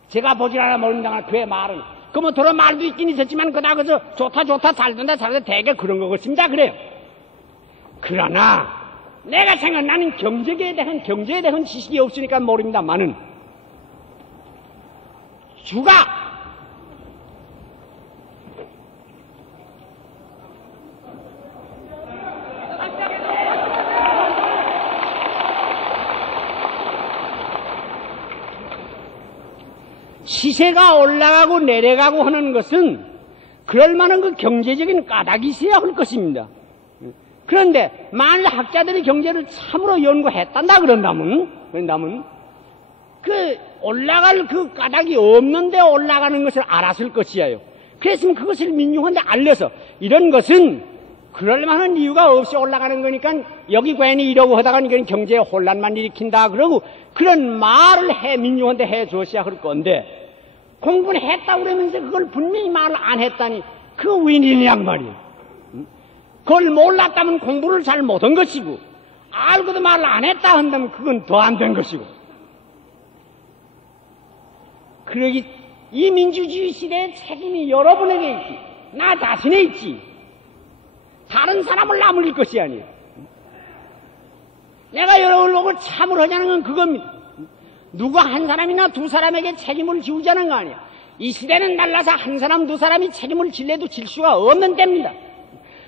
제가 보질 않아 모른다가 그의 말은 그뭐 더러 말도 있긴 있었지만 그저 좋다 잘 된다 대개 그런 거 같습니다. 그래요. 그러나 내가 나는 경제에 대한 지식이 없으니까 모릅니다만은 주가 시세가 올라가고 내려가고 하는 것은 그럴 만한 그 경제적인 까닭이 있어야 할 것입니다. 그런데 만일 학자들이 경제를 참으로 연구했단다 그런다면 그 올라갈 그 까닭이 없는데 올라가는 것을 알았을 것이에요. 그랬으면 그것을 민중한테 알려서 이런 것은 그럴 만한 이유가 없이 올라가는 거니까 여기 괜히 이러고 하다가 이건 경제에 혼란만 일으킨다 그러고 그런 말을 민중한테 해 주었어야 할 건데 공부는 했다고 그러면서 그걸 분명히 말을 안 했다니 그거 웬일이냔 말이에요. 그걸 몰랐다면 공부를 잘 못한 것이고 알고도 말을 안 했다 한다면 그건 더 안 된 것이고 그러기 이 민주주의 시대의 책임이 여러분에게 있지 나 자신에 있지 다른 사람을 나무릴 것이 아니에요. 내가 여러분을 보고 참을 하자는 건 그겁니다. 누가 한 사람이나 두 사람에게 책임을 지우자는 거 아니야. 이 시대는 달라서 한 사람 두 사람이 책임을 질래도 질 수가 없는 때입니다.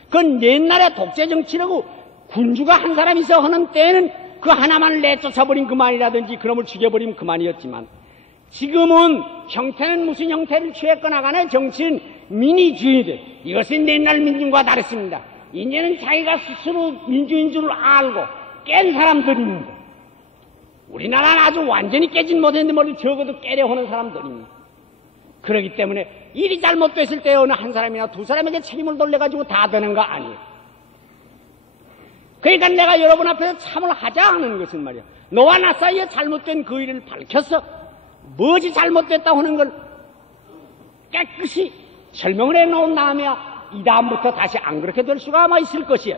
그건 옛날에 독재 정치라고 군주가 한 사람 있어 하는 때에는 그 하나만을 내쫓아버린 그만이라든지 그놈을 죽여버리면 그만이었지만 지금은 형태는 무슨 형태를 취했거나 간에 정치는 민의주의들 이것은 옛날 민중과 다르습니다. 이제는 자기가 스스로 민주인 줄 알고 깬 사람들입니다. 우리나라는 아주 완전히 깨진 못했는데 머리 적어도 깨려 하는 사람들입니다. 그렇기 때문에 일이 잘못됐을 때 어느 한 사람이나 두 사람에게 책임을 돌려가지고 다 되는 거 아니에요. 그러니까 내가 여러분 앞에서 참을 하자 하는 것은 말이야. 너와 나 사이에 잘못된 그 일을 밝혀서 무엇이 잘못됐다고 하는 걸 깨끗이 설명을 해놓은 다음에야 이 다음부터 다시 안 그렇게 될 수가 아마 있을 것이야.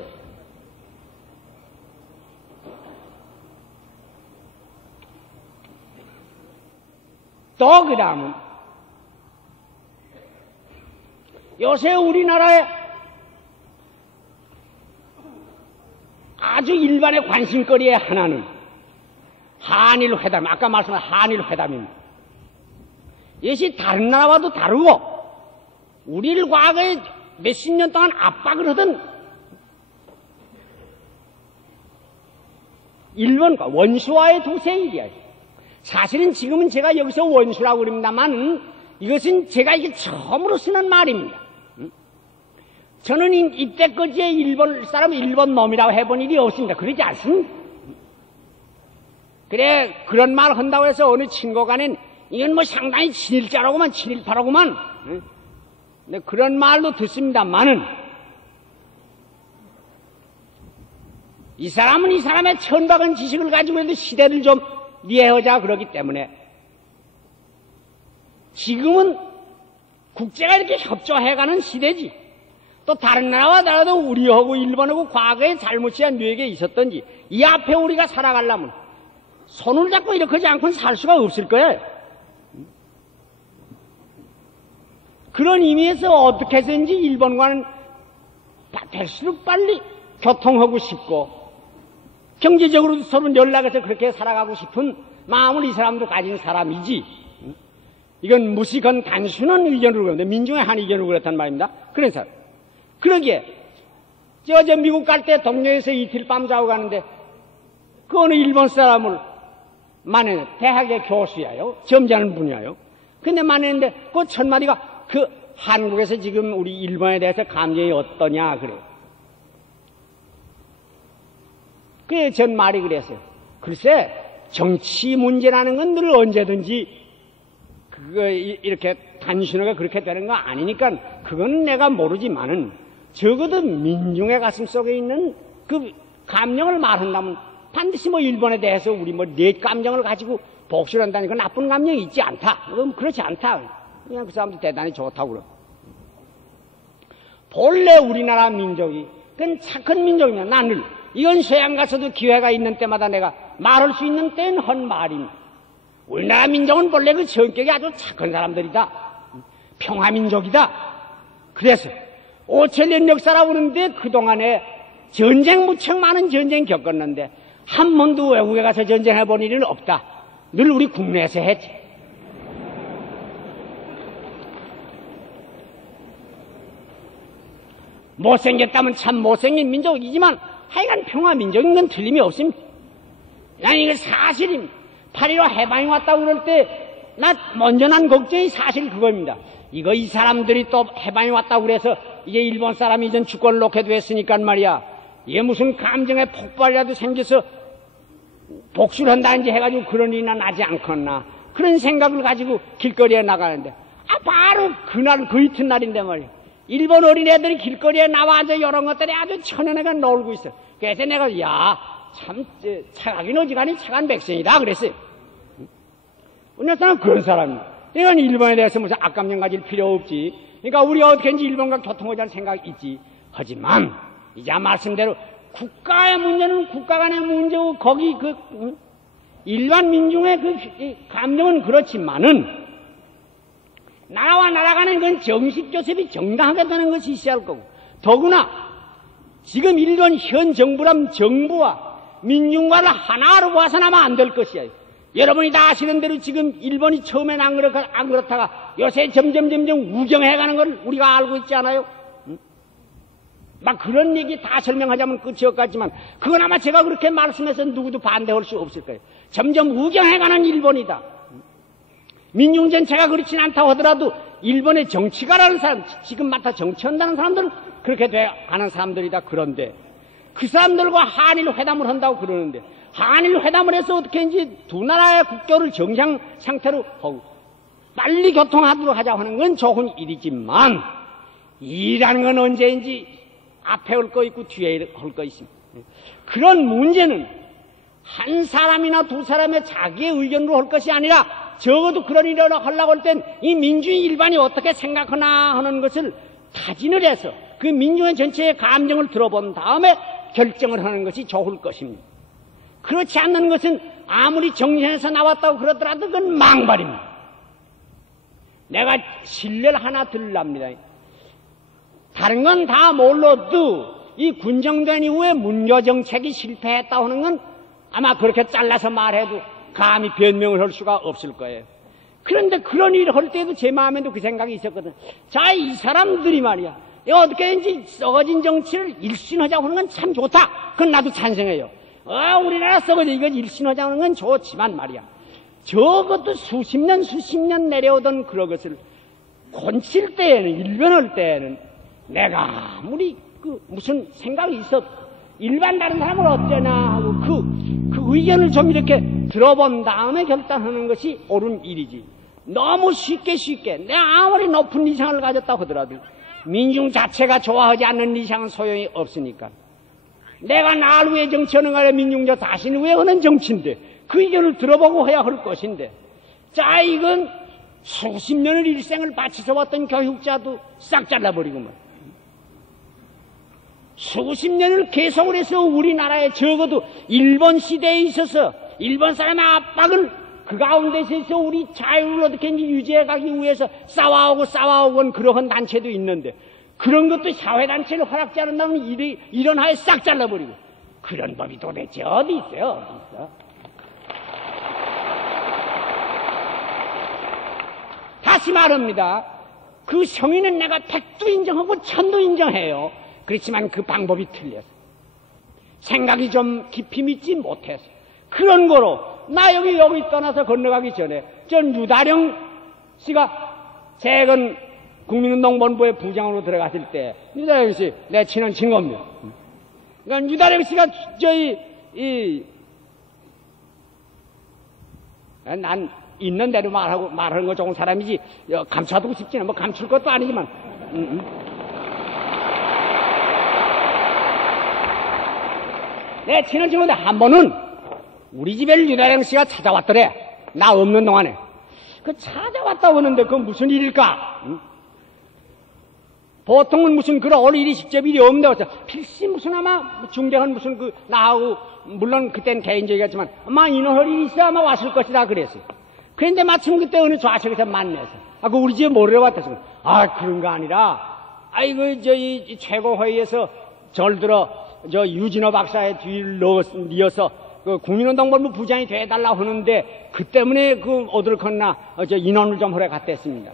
또 그 다음은 요새 우리나라에 아주 일반의 관심거리의 하나는 한일 회담, 아까 말씀한 한일 회담입니다. 이것이 다른 나라와도 다르고 우리를 과거에 몇십 년 동안 압박을 하던 일본과 원수와의 두세일이야. 사실은 지금은 제가 여기서 원수라고 그럽니다만 이것은 제가 이게 처음으로 쓰는 말입니다. 저는 이때까지의 일본 사람, 일본 놈이라고 해본 일이 없습니다. 그러지 않습니다. 그래, 그런 말 한다고 해서 어느 친구 간엔 이건 뭐 상당히 친일자라고만, 친일파라고만. 근데 그런 말도 듣습니다만은, 이 사람은 이 사람의 천박한 지식을 가지고 해도 시대를 좀 이해하자 그러기 때문에, 지금은 국제가 이렇게 협조해가는 시대지. 또 다른 나라와 달라도 우리하고 일본하고 과거에 잘못이 뇌게 있었던지, 이 앞에 우리가 살아가려면 손을 잡고 이렇게 하지 않고는 살 수가 없을 거예요. 그런 의미에서 어떻게 해서든지 일본과는 될수록 빨리 교통하고 싶고, 경제적으로도 서로 연락해서 그렇게 살아가고 싶은 마음을 이 사람도 가진 사람이지. 이건 무식한 단순한 의견으로 그러는데, 민중의 한 의견으로 그렇단 말입니다. 그런 사람. 그러기에 저 미국 갈 때 동료에서 이틀 밤 자고 가는데, 그 어느 일본 사람을 만나는 대학의 교수야요. 점잖은 분이야요. 근데 만났는데 그 첫 마디가 그 한국에서 지금 우리 일본에 대해서 감정이 어떠냐 그래요. 그래 전 말이 그랬어요. 글쎄 정치 문제라는 건 늘 언제든지 그거 이렇게 단순하게 그렇게 되는 거 아니니까 그건 내가 모르지만은 적어도 민중의 가슴 속에 있는 그 감정을 말한다면 반드시 뭐 일본에 대해서 우리 뭐 내 감정을 가지고 복수를 한다니까 나쁜 감정이 있지 않다. 그럼 그렇지 않다. 그냥 그 사람도 대단히 좋다고 그래. 본래 우리나라 민족이 그건 착한 민족이면 나는 이건 서양 가서도 기회가 있는 때마다 내가 말할 수 있는 때는 한 말입니다. 우리나라 민족은 본래 그 성격이 아주 착한 사람들이다. 평화민족이다. 그래서 5천년 역사라고 그러는데 그동안에 전쟁 무척 많은 전쟁 겪었는데 한 번도 외국에 가서 전쟁해본 일은 없다. 늘 우리 국내에서 했지. 못생겼다면 참 못생긴 민족이지만 하여간 평화민족인 건 틀림이 없습니다. 난 이거 사실입니다. 8.15 해방이 왔다고 그럴 때 나 먼저 난 걱정이 사실 그겁니다. 이거 이 사람들이 또 해방이 왔다고 그래서 이제 일본 사람이 이전 주권을 놓게도 했으니까 말이야. 이게 무슨 감정의 폭발이라도 생겨서 복수를 한다든지 해가지고 그런 일이나 나지 않겠나. 그런 생각을 가지고 길거리에 나가는데 바로 그날 그 이튿날인데 말이야. 일본 어린애들이 길거리에 나와 앉아 이런 것들이 아주 천연하게 놀고 있어. 그래서 내가 참 차가긴 어지간히 차간 백성이다 그랬어요. 어느 사람은 그런 사람이야. 이건 일본에 대해서 무슨 악감정 가질 필요 없지. 그러니까 우리가 어떻게든지 일본과 교통하자는 생각이 있지. 하지만 이제 말씀대로 국가의 문제는 국가 간의 문제고 거기 일반 민중의 그 감정은 그렇지만은 나라와 나라 간의 그건 정식 교섭이 정당하게 되는 것이 있어야 할 거고, 더구나 지금 일본 현 정부란 정부와 민중과를 하나로 봐서나면 안 될 것이야. 여러분이 다 아시는 대로 지금 일본이 처음엔 안 그렇다가 요새 점점 우경해가는 걸 우리가 알고 있지 않아요? 막 그런 얘기 다 설명하자면 끝이 없겠지만 그건 아마 제가 그렇게 말씀해서 누구도 반대할 수 없을 거예요. 점점 우경해가는 일본이다. 민중 전체가 그렇진 않다고 하더라도 일본의 정치가라는 사람, 지금 맡아 정치한다는 사람들은 그렇게 돼가는 사람들이다. 그런데 그 사람들과 한일 회담을 한다고 그러는데 한일 회담을 해서 어떻게인지 두 나라의 국교를 정상 상태로 하고 빨리 교통하도록 하자고 하는 건 좋은 일이지만 일이라는 건 언제인지 앞에 올 거 있고 뒤에 올 거 있습니다. 그런 문제는 한 사람이나 두 사람의 자기의 의견으로 할 것이 아니라 적어도 그런 일을 하려고 할 땐 이 민주주의 일반이 어떻게 생각하나 하는 것을 타진을 해서 그 민중의 전체의 감정을 들어본 다음에 결정을 하는 것이 좋을 것입니다. 그렇지 않는 것은 아무리 정신에서 나왔다고 그러더라도 그건 망발입니다. 내가 신뢰를 하나 들랍니다. 다른 건 다 몰라도 이 군정된 이후에 문교정책이 실패했다고 하는 건 아마 그렇게 잘라서 말해도 감히 변명을 할 수가 없을 거예요. 그런데 그런 일을 할 때도 제 마음에도 그 생각이 있었거든. 자, 이 사람들이 말이야. 어떻게든지 썩어진 정치를 일신하자고 하는 건 참 좋다. 그건 나도 찬성해요. 우리나라 썩어진 이거 일신하자고 하는 건 좋지만 말이야. 적어도 수십 년 내려오던 그런 것을 곤칠 때에는, 일변할 때에는 내가 아무리 무슨 생각이 있어도 일반 다른 사람은 어쩌나 하고 그 의견을 좀 이렇게 들어본 다음에 결단하는 것이 옳은 일이지. 너무 쉽게 내가 아무리 높은 이상을 가졌다고 하더라도 민중 자체가 좋아하지 않는 이상은 소용이 없으니까. 내가 나를 위해 정치하는 거 아니라 민중자 자신을 위해 하는 정치인데 그 의견을 들어보고 해야 할 것인데, 자, 이건 수십 년을 일생을 바쳐서 왔던 교육자도 싹 잘라버리고 말. 수십 년을 계속을 해서 우리나라에 적어도 일본 시대에 있어서 일본 사람의 압박을 그 가운데서 우리 자유를 어떻게 유지해가기 위해서 싸워오고 그러한 단체도 있는데, 그런 것도 사회단체를 허락지 않는다면 이런 하에 싹 잘라버리고, 그런 법이 도대체 어디 있어요? 어디 있어? 다시 말합니다. 그 성인은 내가 백도 인정하고 천도 인정해요. 그렇지만 그 방법이 틀려서, 생각이 좀 깊이 믿지 못해서, 그런 거로 나 여기 떠나서 건너가기 전에 전 유다령 씨가 최근 국민운동본부의 부장으로 들어갔을 때, 유다령 씨 내 친한 친구입니다. 그러니까 유다령 씨가 난 있는 대로 말하는 거 좋은 사람이지 감춰두고 싶지는 뭐 감출 것도 아니지만 내 친한 친구인데 한 번은 우리 집에 유다령 씨가 찾아왔더래. 나 없는 동안에. 그 찾아왔다고 하는데 그건 무슨 일일까? 보통은 무슨 그런 일이 직접 일이 없는데 필시 무슨 아마 중대한 무슨 나하고 물론 그땐 개인적이었지만 아마 인원할 일이 있어 아마 왔을 것이다 그랬어요. 그런데 마침 그때 어느 좌석에서 만나서 그 우리 집에 모르러 왔다서 그런 거 아니라 이 최고회의에서 절들어 유진호 박사의 뒤를 이어서 그 국민운동본부 부장이 돼달라고 하는데 그 때문에 어들컸나 인원을 좀 허락했댔습니다.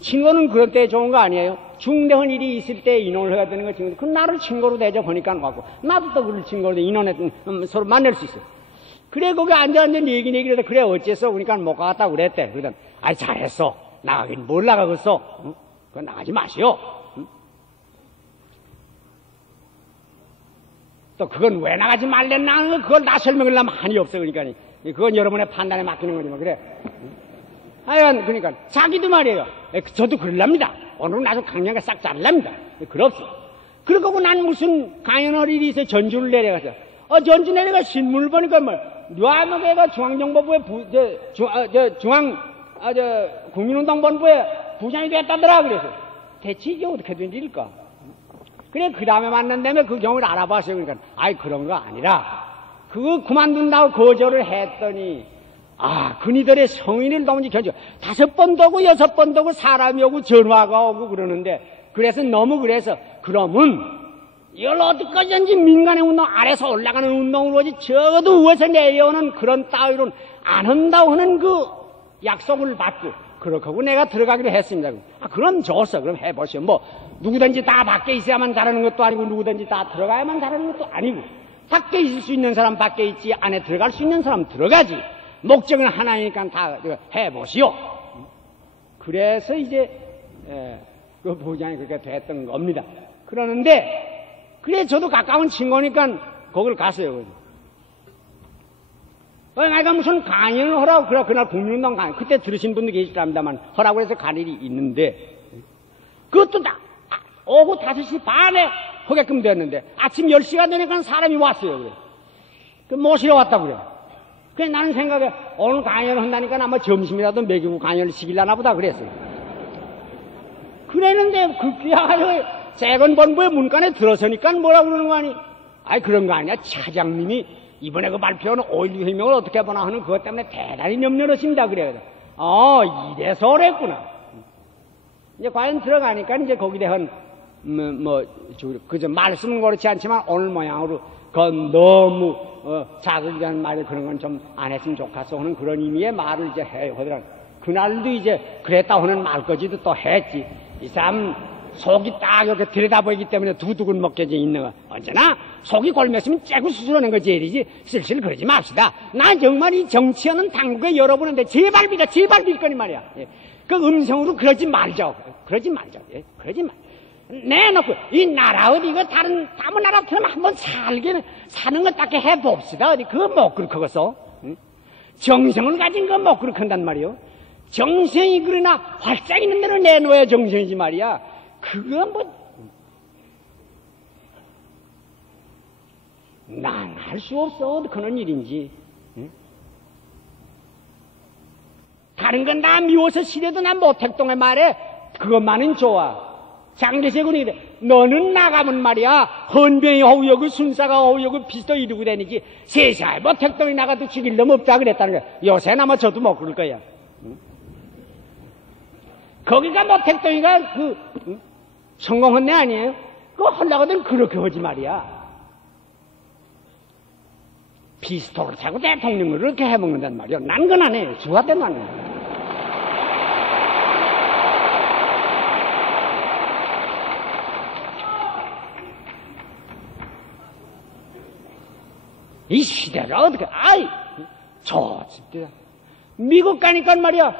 친구는 그런 때 좋은 거 아니에요? 중대한 일이 있을 때 인원을 해야 되는 거 친구. 그 나를 친구로 대접하니까 왔고 나도 또 그를 친구로 인원에 서로 만날 수 있어요. 그래 거기 앉아 얘기를 해서 그래 어째서 그러니까 못 가겠다고 그랬대. 그러더니 잘했어. 나가긴 뭘 나가겠어. 그건 나가지 마시오. 또 그건 왜 나가지 말랬나 그걸 나 설명을 하면 한이 없어. 그러니까 그건 여러분의 판단에 맡기는 거지만 그래. 하여간 그러니까 자기도 말이에요. 저도 그럴랍니다. 오늘은 아주 강력하게 싹 자를랍니다. 그렇소. 그러고 난 무슨 강연할 일이 있어 전주를 내려가서 전주 내려가 신문을 보니까 류아무개가 중앙정보부의 국민운동본부의 부장이 됐다더라. 그래서 대체 이게 어떻게 된 일일까? 그래 그 다음에 만난다며 그 경우를 알아봤어요. 그러니까 그런 거 아니라 그거 그만둔다고 거절을 했더니 그니들의 성인을 너무 견져 5번도 오고 6번도 오고 사람이 오고 전화가 오고 그러는데 그래서 그러면 이걸 어디까지인지 민간의 운동 아래서 올라가는 운동으로 하지 적어도 위에서 내려오는 그런 따위로는 안 한다고 하는 그 약속을 받고 그렇게 하고 내가 들어가기로 했습니다. 그럼 좋았어. 그럼 해보시오. 누구든지 다 밖에 있어야만 잘하는 것도 아니고 누구든지 다 들어가야만 잘하는 것도 아니고 밖에 있을 수 있는 사람 밖에 있지 안에 들어갈 수 있는 사람 들어가지. 목적은 하나니까 다 해보시오. 그래서 이제 그 부장이 그렇게 됐던 겁니다. 그러는데 그래 저도 가까운 친구니까 거길 갔어요. 내가 무슨 강연을 하라고 그날 국민운동 강연 그때 들으신 분도 계시랍니다만 하라고 해서 갈 일이 있는데 그것도 오후 5시 반에 하게끔 되었는데 아침 10시가 되니까 사람이 왔어요. 그래. 모시러 왔다고 그래. 그래 나는 생각에 오늘 강연을 한다니까 아마 점심이라도 먹이고 강연을 시키려나 보다 그랬어요. 그랬는데 급기야가지고 재건본부의 문간에 들어서니까 뭐라고 그러는 거 아니? 그런 거 아니야. 차장님이 이번에 그 발표하는 5.16 혁명을 어떻게 보나 하는 그것 때문에 대단히 염려하십니다. 그래. 이래서 그랬구나. 이제 과연 들어가니까 이제 거기에 대한 그저 말씀은 그렇지 않지만 오늘 모양으로 그건 너무 자극이라는 말을 그런 건 좀 안 했으면 좋겠어 하는 그런 의미의 말을 이제 해요. 그날도 이제 그랬다 하는 말까지도 또 했지. 이 사람 속이 딱 이렇게 들여다보이기 때문에 두둑은 먹겨져 있는 거. 언제나 속이 골맸으면 째고 수술하는 거 제일이지. 슬슬 그러지 맙시다. 나 정말 이 정치하는 당국에 여러분한테 제발 빌 거니 말이야. 그 음성으로 그러지 말자. 그러지 말자. 그러지 말. 내놓고 이 나라 어디 이거 다른 나라처럼 한번 사는 거 딱 해봅시다. 어디 그거 못 그렇겠어? 응? 정성을 가진 건 못 그렇게 한단 말이요. 정성이 그러나 활짝 있는 대로 내놓아야 정성이지 말이야. 그거 뭐 난 할 수 없어. 그런 일인지. 응? 다른 건 나 미워서 싫어도 난 모택동의 말에 그것만은 좋아. 장대세군이 그래. 너는 나가면 말이야 헌병이 허우여고 순사가 허우여고 비슷도 이루고 다니지 세상에 모택동이 나가도 죽일 놈 없다 그랬다는 거야. 요새는 아마 저도 못 그럴 거야. 응? 거기가 모택동이가 응? 성공한 애 아니에요? 그거 하려거든 그렇게 하지 말이야. 피스톨을 차고 대통령을 그렇게 해먹는단 말이야. 난 건 안 해. 죽었대 나는. 이 시대를 어떻게, 좋습니다. 미국 가니까 말이야,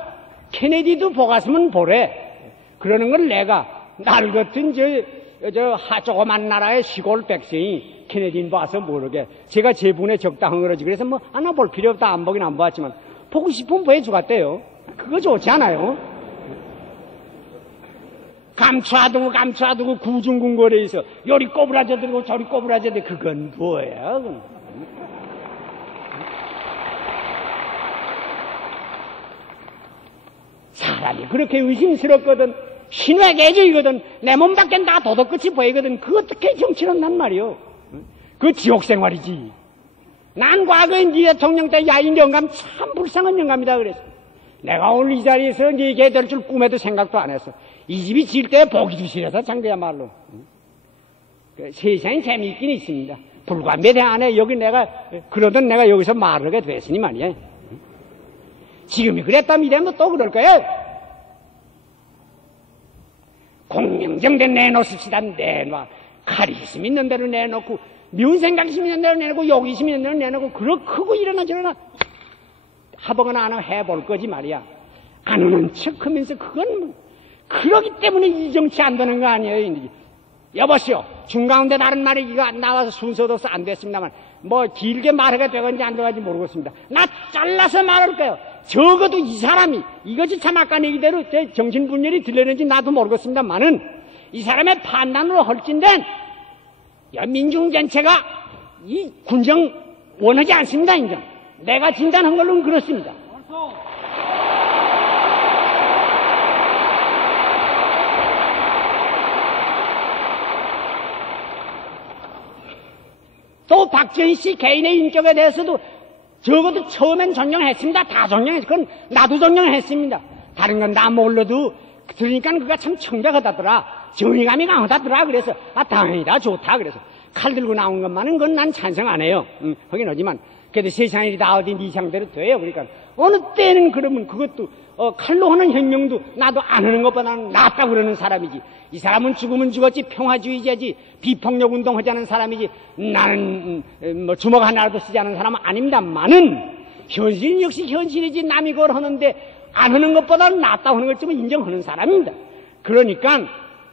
케네디도 보갔으면 보래. 그러는 걸 내가, 날 같은 조그만 나라의 시골 백성이 케네디인 봐서 모르게. 제가 제 분에 적당한 거지. 그래서 뭐, 하나 볼 필요 없다. 안 보긴 안 봤지만, 보고 싶으면 보여주겠대요. 그거 좋지 않아요? 감춰두고 구중궁궐에서 요리 꼬부라져들고 저리 꼬부라져들고 그건 뭐야? 사람이 그렇게 의심스럽거든. 신화계주이거든. 내 몸 밖엔 다 도덕끝이 보이거든. 그 어떻게 정치를 한단 말이오? 그 지옥생활이지. 난 과거에 네 대통령 때 야인 영감 참 불쌍한 영감이다 그랬어. 내가 오늘 이 자리에서 네 얘기해 될 줄 꿈에도 생각도 안 했어. 이 집이 질 때 보기도 싫어서 장대야말로. 세상이 재미있긴 있습니다. 불과 몇 해 안에 여기 내가 그러던 내가 여기서 말을 하게 됐으니 말이야. 지금이 그랬다면 이래면 또 그럴 거야. 공명정대 내놓습시다. 내놔. 카리스մ 있는 대로 내놓고 미운 생각심 있는 대로 내놓고 욕심 있는 대로 내놓고 그러 크고 이러나 저러나 하버거나 안 하고 해볼 거지 말이야. 안 오는 척하면서 그건 뭐 그러기 때문에 이 정치 안 되는 거 아니에요. 여보시오. 중가운데 다른 말이 이거 나와서 순서도서 안 됐습니다만 뭐 길게 말하게 되건지 안 되건지 모르겠습니다. 나 잘라서 말할 거예요. 적어도 이 사람이 이것이 참 아까 얘기대로 정신분열이 들렸는지 나도 모르겠습니다만은 이 사람의 판단으로 헐진된 민중 전체가 이 군정 원하지 않습니다. 인정. 내가 진단한 걸로는 그렇습니다. 또 박지원 씨 개인의 인격에 대해서도 적어도 처음엔 존경했습니다. 다 존경했어요. 그건 나도 존경했습니다. 다른 건 나 몰라도 들으니까 그가 참 청백하다더라. 정의감이 강하다더라. 그래서 다행이다 좋다. 그래서 칼 들고 나온 것만은 그건 난 찬성 안 해요. 하긴 하지만 그래도 세상이 다 어디 네 상대로 돼요. 그러니까 어느 때는 그러면 그것도 칼로 하는 혁명도 나도 안 하는 것보다는 낫다고 그러는 사람이지. 이 사람은 죽으면 죽었지 평화주의자지 비폭력 운동하지 않은 사람이지. 나는 뭐 주먹 하나라도 쓰지 않은 사람은 아닙니다만은 현실은 역시 현실이지. 남이 그걸 하는데 안 하는 것보다는 낫다고 하는 걸 좀 인정하는 사람입니다. 그러니까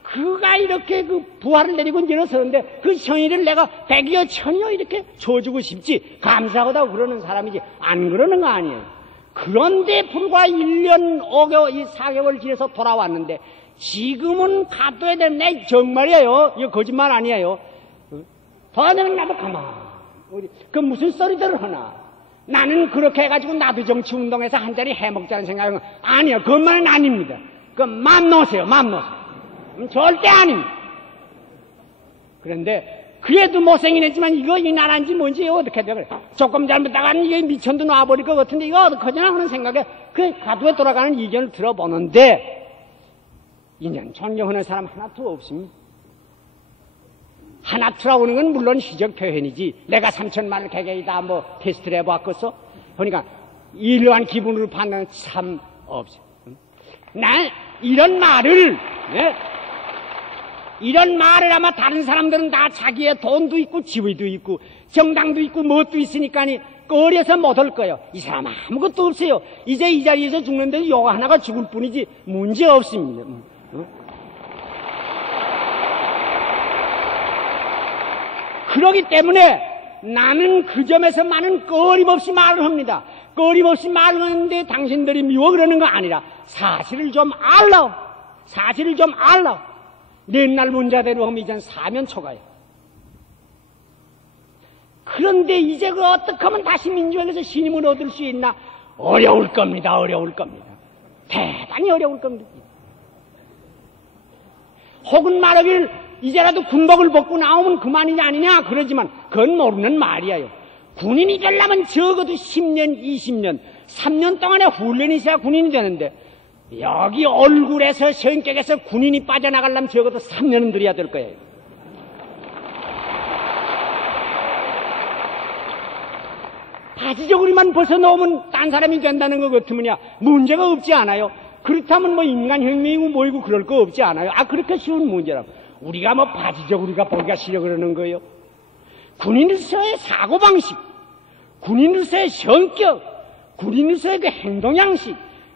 그가 이렇게 그 부활을 내리고 일어서는데 그 성의를 내가 100여 1000여 이렇게 줘주고 싶지 감사하다고 그러는 사람이지 안 그러는 거 아니에요. 그런데 불과 1년 5개월 4개월 지내서 돌아왔는데 지금은 가둬야 되는데 정말이에요. 이거 거짓말 아니에요. 더 내면 나도 가만. 그 무슨 소리들을 하나. 나는 그렇게 해가지고 나도 정치운동에서 한 자리 해먹자는 생각은 아니에요. 그것만은 아닙니다. 그건 맘 놓으세요. 맘 놓으세요. 절대 아닙니다. 그런데 그래도 못생긴 했지만 이거 이 나라인지 뭔지 어떻게 돼. 조금 잘못하가는 이게 미천도 놔버릴 것 같은데 이거 어떡하냐 하는 생각에 그 가두에 돌아가는 의견을 들어보는데 인연 존경하는 사람 하나도 없습니다. 하나 틀어오는 건 물론 시적 표현이지 내가 3000만을 개개이다 뭐 테스트를 해봤겠어? 그러니까 이러한 기분으로 판단은 참 없어요. 난 이런 말을 이런 말을 아마 다른 사람들은 다 자기의 돈도 있고 지위도 있고 정당도 있고 뭣도 있으니까니 꺼려서 못할 거예요. 이 사람 아무것도 없어요. 이제 이 자리에서 죽는데 요거 하나가 죽을 뿐이지 문제 없습니다. 그러기 때문에 나는 그 점에서만은 끊임없이 말을 합니다. 끊임없이 말을 하는데 당신들이 미워 그러는 거 아니라 사실을 좀 알라오. 사실을 좀 알라오. 옛날 문자대로 하면 이젠 사면초가요. 그런데 이제 그 어떻게 하면 다시 민주에게서 신임을 얻을 수 있나? 어려울 겁니다. 어려울 겁니다. 대단히 어려울 겁니다. 혹은 말하길 이제라도 군복을 벗고 나오면 그만이냐 아니냐 그러지만 그건 모르는 말이에요. 군인이 되려면 적어도 10년, 20년, 3년 동안의 훈련이 있어야 군인이 되는데 여기 얼굴에서 성격에서 군인이 빠져나가려면 적어도 3년은 들여야 될 거예요. 바지저고리만 벗어놓으면 딴 사람이 된다는 것 같으면야 문제가 없지 않아요. 그렇다면 뭐 인간혁명이고 뭐이고 그럴 거 없지 않아요. 그렇게 쉬운 문제라고. 우리가 뭐 바지저고리가 보기가 싫어 그러는 거예요. 군인으로서의 사고방식, 군인으로서의 성격, 군인으로서의 그 행동양식,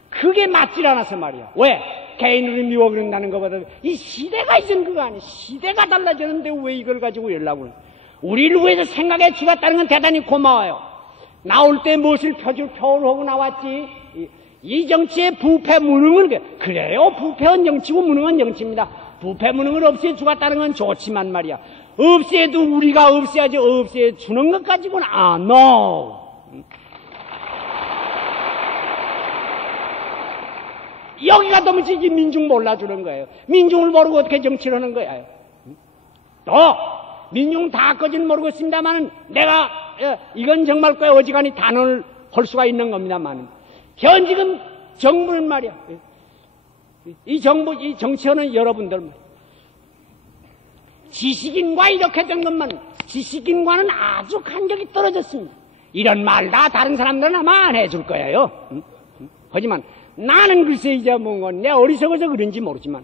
그게 맞질 않아서 말이야. 왜? 개인으로 미워 그런다는 것보다 이 시대가 이젠 그거 아니야. 시대가 달라졌는데 왜 이걸 가지고 연락을 해? 우리를 위해서 생각해 주겠다는 건 대단히 고마워요. 나올 때 무엇을 표를 하고 나왔지? 이 정치의 부패 무능을 그래요. 부패는 정치고 무능은 정치입니다. 부패 무능을 없애 주겠다는 건 좋지만 말이야. 없애도 우리가 없애야지 없애 주는 것 가지고는 no. 여기가 도무지 민중 몰라주는 거예요. 민중을 모르고 어떻게 정치를 하는 거야. 또 민중 다 꺼진 모르겠습니다만 내가 이건 정말 꽤 어지간히 단언을 할 수가 있는 겁니다만 현 지금 정부는 말이야. 이 정부, 이 정치하는 여러분들 지식인과 이렇게 된 것만 지식인과는 아주 간격이 떨어졌습니다. 이런 말 다 다른 사람들은 아마 안 해줄 거예요. 하지만 나는 글쎄 이제 뭔가 내 어리석어서 그런지 모르지만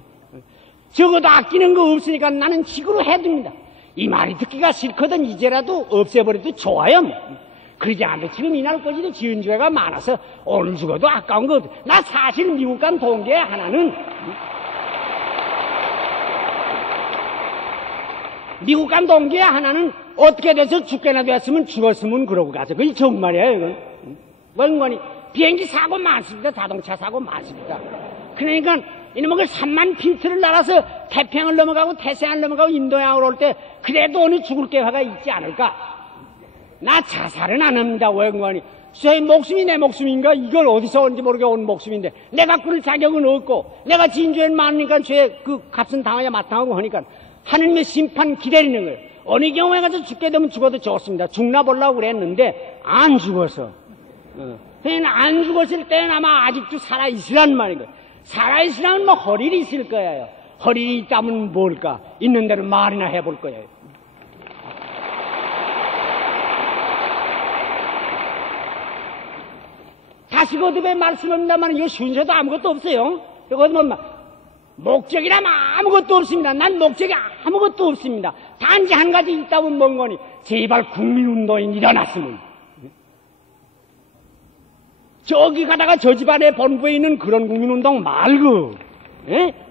적어도 아끼는 거 없으니까 나는 식으로 해둡니다. 이 말이 듣기가 싫거든 이제라도 없애버려도 좋아요. 그러지 않아도 지금 이날까지도 지은 죄가 많아서 오늘 죽어도 아까운 거 없어. 나 사실 미국 간 동계 하나는 미국 간 동계 하나는 어떻게 돼서 죽게나 됐으면 죽었으면 그러고 가서 그게 정말이에요. 이건 뭔거니 비행기 사고 많습니다. 자동차 사고 많습니다. 그러니까 이놈의 3만 필트를 날아서 태평양을 넘어가고 태평양을 넘어가고 인도양으로 올 때 그래도 어느 죽을 기회가 있지 않을까? 나 자살은 안 합니다. 왜그러니 제 목숨이 내 목숨인가? 이걸 어디서 온지 모르게 온 목숨인데 내가 그럴 자격은 없고 내가 진죄는 많으니까 죄 그 값은 당해야 마땅하고 하니까 하느님의 심판 기다리는 거예요. 어느 경우에 가서 죽게 되면 죽어도 좋습니다. 죽나 보려고 그랬는데 안 죽어서 안 죽었을 때는 아마 아직도 살아있으란 말인 거예요. 살아있으라면 뭐 허리이 있을 거예요. 허리이 있다면 뭘까? 있는 대로 말이나 해볼 거예요. 다시 거듭에 말씀합니다만 이거 순서도 아무것도 없어요. 이거 뭐 목적이라면 아무것도 없습니다. 난 목적이 아무것도 없습니다. 단지 한 가지 있다면 뭔 거니? 제발 국민운동이 일어났으면. 저기 가다가 저 집안에 본부에 있는 그런 국민운동 말고,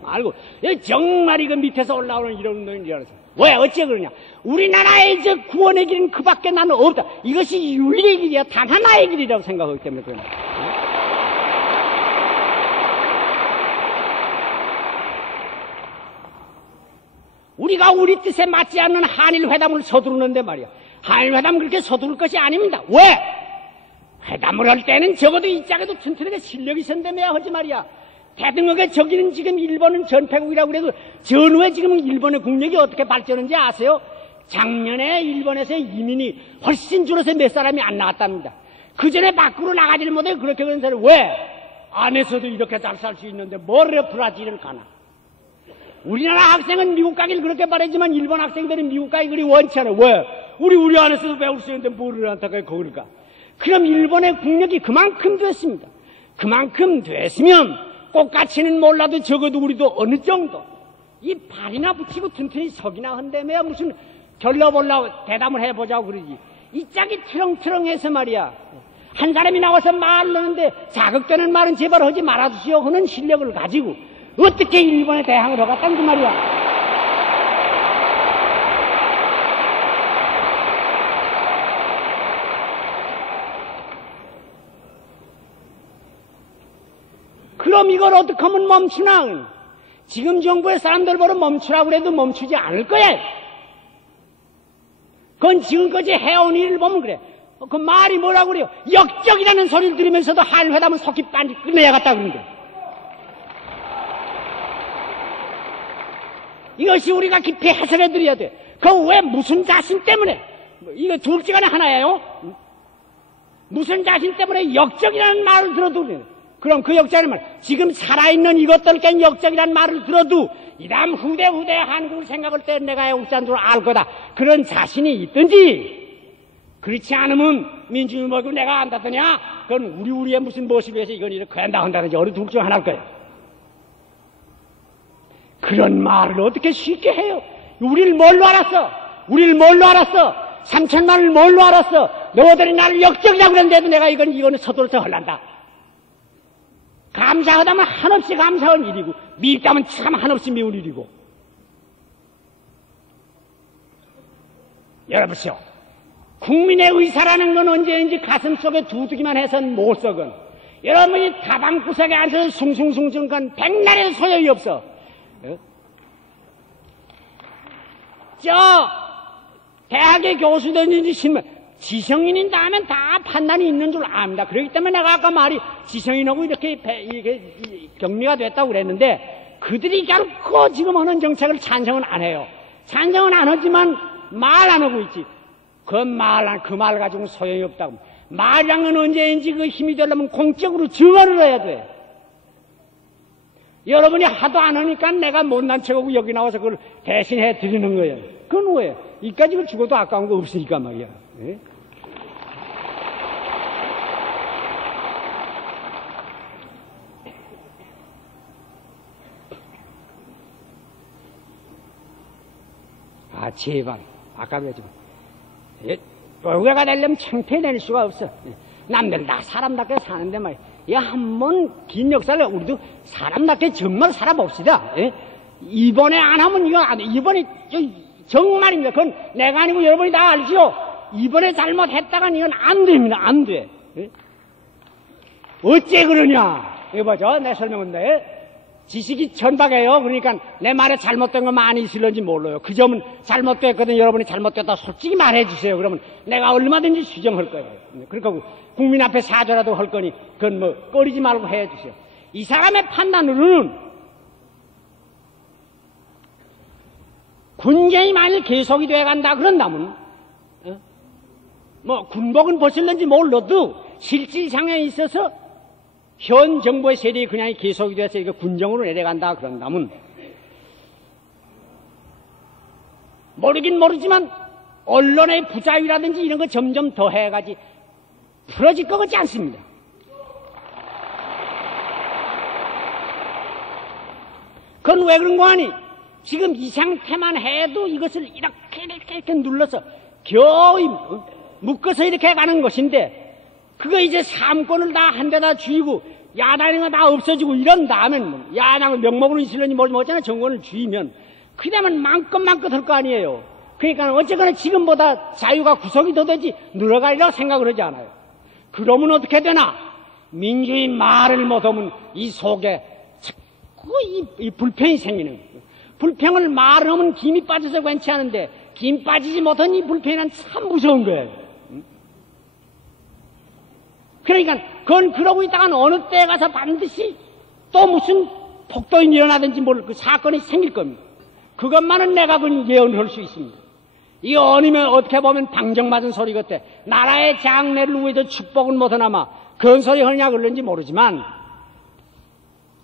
말고, 정말 이거 밑에서 올라오는 이런 운동이 일어났어. 왜, 어째 그러냐? 우리나라의 저 구원의 길은 그 밖에 나는 없다. 이것이 윤리의 길이야. 단 하나의 길이라고 생각하기 때문에 그러나. 우리가 우리 뜻에 맞지 않는 한일회담을 서두르는데 말이야. 한일회담 그렇게 서두를 것이 아닙니다. 왜? 회담을 할 때는 적어도 이 짝에도 튼튼하게 실력이 있었다며야 하지 말이야. 대등하게 저기는 지금 일본은 전패국이라고 그래도 전후에 지금 일본의 국력이 어떻게 발전했는지 아세요? 작년에 일본에서 이민이 훨씬 줄어서 몇 사람이 안 나왔답니다. 그 전에 밖으로 나가지를 못해 그렇게 그런 사람이 왜? 안에서도 이렇게 잘 살 수 있는데 뭐래 브라질을 가나? 우리나라 학생은 미국 가기를 그렇게 바라지만 일본 학생들은 미국 가기 그리 원치 않아. 왜? 우리 안에서도 배울 수 있는데 뭐를 안타까이 거기를 가? 그럼 일본의 국력이 그만큼 됐습니다. 그만큼 됐으면 꽃같이는 몰라도 적어도 우리도 어느 정도 이 발이나 붙이고 튼튼히 석이나 한다며야 무슨 결러보려고 대담을 해보자고 그러지. 이 짝이 트렁트렁해서 말이야. 한 사람이 나와서 말을 하는데 자극되는 말은 제발 하지 말아주시오 하는 실력을 가지고 어떻게 일본에 대항을 하겠다는 그 말이야. 그럼 이걸 어떻게 하면 멈추나? 지금 정부의 사람들 보러 멈추라고 해도 멈추지 않을 거야. 그건 지금까지 해온 일을 보면 그래. 그 말이 뭐라고 그래요? 역적이라는 소리를 들으면서도 한일회담은 속히 빨리 끝내야겠다 그런 거야. 이것이 우리가 깊이 해설해 드려야 돼. 그 왜 무슨 자신 때문에? 이거 둘째 간에 하나예요. 무슨 자신 때문에 역적이라는 말을 들어도 그래. 그럼 그 역적이라는 말, 지금 살아있는 이것들 깬 역적이라는 말을 들어도 이 다음 후대 한국을 생각할 때 내가 애국자인 줄 알 거다. 그런 자신이 있든지, 그렇지 않으면 민주주의 뭐고 내가 안다더냐? 그건 우리의 무슨 무엇을 위해서 이건 이렇게 한다든지 어느 둘 중 하나일 거예요. 그런 말을 어떻게 쉽게 해요? 우리를 뭘로 알았어? 3천만을 뭘로 알았어? 너희들이 나를 역적이라고 그랬는데도 내가 이거는 서둘러서 헐란다. 감사하다면 한없이 감사한 일이고, 밉다면 참 한없이 미운 일이고. 여러분이요, 국민의 의사라는 건 언제인지 가슴속에 두두기만 해선 못 썩은. 여러분이 다방구석에 앉아서 숭숭숭숭 건 백날에도 소용이 없어. 대학의 교수든지 신문, 지성인인 다음엔 다 판단이 있는 줄 압니다. 그렇기 때문에 내가 아까 말이 지성인하고 이렇게 격리가 됐다고 그랬는데, 그들이 결코 지금 하는 정책을 찬성은 안 해요. 찬성은 안 하지만 말 안 하고 있지. 그 말 가지고는 소용이 없다고. 말이란 건 언제인지 그 힘이 되려면 공적으로 증언을 해야 돼. 여러분이 하도 안 하니까 내가 못난 척하고 여기 나와서 그걸 대신해 드리는 거예요. 그건 왜? 이까지 그 죽어도 아까운 거 없으니까 말이야. 예? 제발. 아까 그랬지만. 여기가 되려면 창피해낼 수가 없어. 남들 다 사람답게 사는데 말이야. 한번 긴 역사를 우리도 사람답게 정말 살아봅시다. 예? 이번에 안 하면 이거 안 돼. 이번에 정말입니다. 그건 내가 아니고 여러분이 다 알지요. 이번에 잘못했다간 이건 안 됩니다. 안 돼. 예? 어째 그러냐? 이거 보죠. 내 설명인데. 지식이 천박해요. 그러니까 내 말에 잘못된 거 많이 있을런지 몰라요. 그 점은 잘못됐거든. 여러분이 잘못됐다 솔직히 말해주세요. 그러면 내가 얼마든지 수정할 거예요. 그러니까 국민 앞에 사죄라도 할 거니 그건 뭐 꺼리지 말고 해주세요. 이 사람의 판단으로는 군경이 만일 계속이 돼간다 그런다면 뭐 군복은 벗을는지 몰라도 실질상에 있어서 현 정부의 세력이 그냥 계속이 돼서 이거 군정으로 내려간다 그런다면 모르긴 모르지만 언론의 부자유라든지 이런 거 점점 더 해가지 풀어질 것 같지 않습니다. 그건 왜 그런 거 아니? 지금 이 상태만 해도 이것을 이렇게 눌러서 겨우 묶어서 이렇게 가는 것인데 그거 이제 삼권을 다 한 데다 쥐고 야당은 다 없어지고 이런 다음엔 야당을 명목으로 있으려니 모르지 못하잖아. 정권을 쥐면 그 다음엔 마음껏 할 거 아니에요. 그러니까 어쨌거나 지금보다 자유가 구속이 더 되지 늘어가리라고 생각을 하지 않아요. 그러면 어떻게 되나? 민주의 말을 못하면 이 속에 자꾸 이 불평이 생기는 거예요. 불평을 말을 하면 김이 빠져서 괜찮은데 김 빠지지 못한 이 불평은 참 무서운 거예요. 그러니까 그건 그러고 있다가 어느 때에 가서 반드시 또 무슨 폭동이 일어나든지 모를 그 사건이 생길 겁니다. 그것만은 내가 그건 예언할 수 있습니다. 이거 아니면 어떻게 보면 방정맞은 소리 같아. 나라의 장래를 위해서 축복은 못하나마 그런 소리 하느냐 그런지 모르지만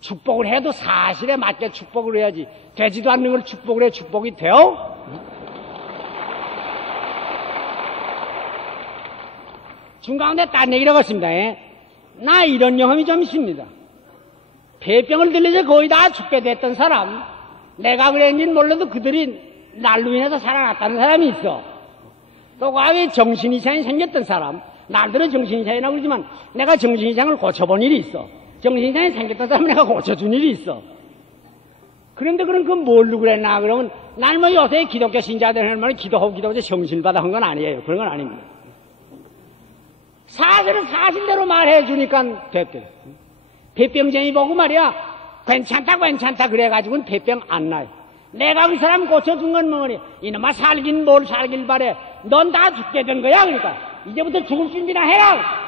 축복을 해도 사실에 맞게 축복을 해야지 되지도 않는 걸 축복을 해 축복이 돼요? 중가운데 딴 얘기를 하겠습니다. 나 이런 경험이 좀 있습니다. 폐병을 들려서 거의 다 죽게 됐던 사람, 내가 그랬는지는 몰라도 그들이 날로 인해서 살아났다는 사람이 있어. 또 과거에 정신이상이 생겼던 사람, 날들은 정신이상이라고 그러지만 내가 정신이상을 고쳐본 일이 있어. 정신이상이 생겼던 사람을 내가 고쳐준 일이 있어. 그런데 그럼 그건 뭘로 그랬나? 그러면 날 뭐 요새 기독교 신자들 하는 말은 기도하고 정신을 받아 한 건 아니에요. 그런 건 아닙니다. 사실은 사실대로 말해주니까 됐대. 폐병쟁이 보고 말이야 괜찮다 괜찮다 그래가지고는 폐병 안 나요. 내가 그 사람 고쳐준 건 뭐니? 이놈아 살긴 뭘 살길 바래. 넌 다 죽게 된 거야. 그러니까 이제부터 죽을 준비나 해라.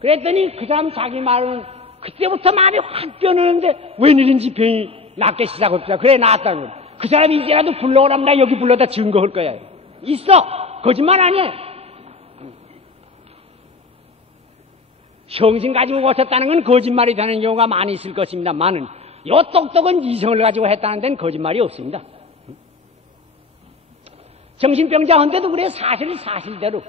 그랬더니 그 사람 자기 말은 그때부터 마음이 확 변하는데 웬일인지 병이 낫게 시작합시다. 그래 나았다는 거야. 그 사람이 이제라도 불러오라면 나 여기 불러다 증거할 거야. 있어. 거짓말 아니야. 정신 가지고 고쳤다는 건 거짓말이 되는 경우가 많이 있을 것입니다만은 요 똑똑한 이성을 가지고 했다는 데는 거짓말이 없습니다. 정신병자한테도 그래 사실대로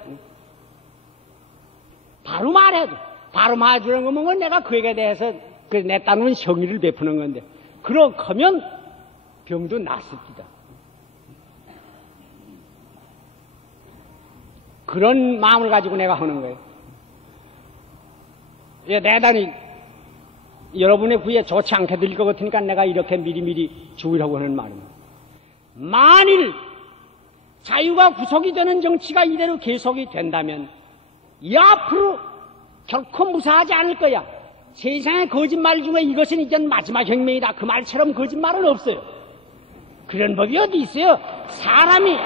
바로 말해도 바로 말해주는 거면 내가 그에게 대해서 내 따르는 성의를 베푸는 건데 그렇게 하면 병도 낫습니다. 그런 마음을 가지고 내가 하는 거예요. 예, 대단히 여러분의 구에 좋지 않게 들릴 것 같으니까 내가 이렇게 미리미리 주의라고 하는 말입니다. 만일 자유가 구속이 되는 정치가 이대로 계속이 된다면 이 앞으로 결코 무사하지 않을 거야. 세상의 거짓말 중에 이것은 이제 마지막 혁명이다. 그 말처럼 거짓말은 없어요. 그런 법이 어디 있어요? 사람이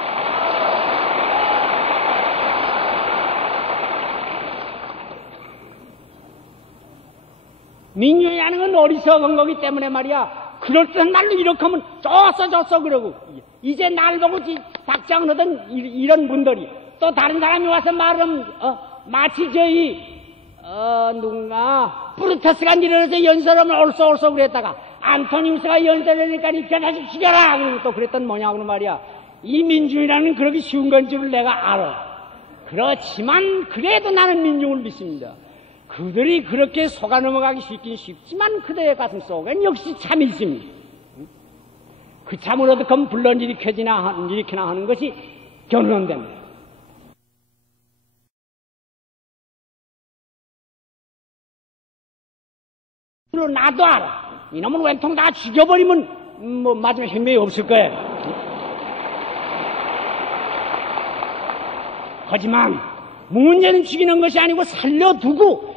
민주이라는 건 어리석은 거기 때문에 말이야. 그럴듯한 말로 이렇게 하면 줬어 그러고 이제 날 보고 박장을 하던 이런 분들이 또 다른 사람이 와서 말하면 마치 저희 누군가 브루터스가 일어나서 연설하면 얼쏘 그랬다가 안토니우스가 연설하니까 입혀다시 죽여라 그러고 또 그랬던 뭐냐고 말이야. 이 민중이라는 그러기 쉬운 건 줄을 내가 알아. 그렇지만 그래도 나는 민중을 믿습니다. 그들이 그렇게 속아 넘어가기 쉽긴 쉽지만 그들의 가슴 속엔 역시 참이 있습니다. 그 참을 어떻게 하면 불러일으키나 하는 것이 견론됩니다. 나도 알아. 이놈은 왼통 다 죽여버리면 뭐 마지막 혁명이 없을 거예요. 하지만 문제는 죽이는 것이 아니고 살려두고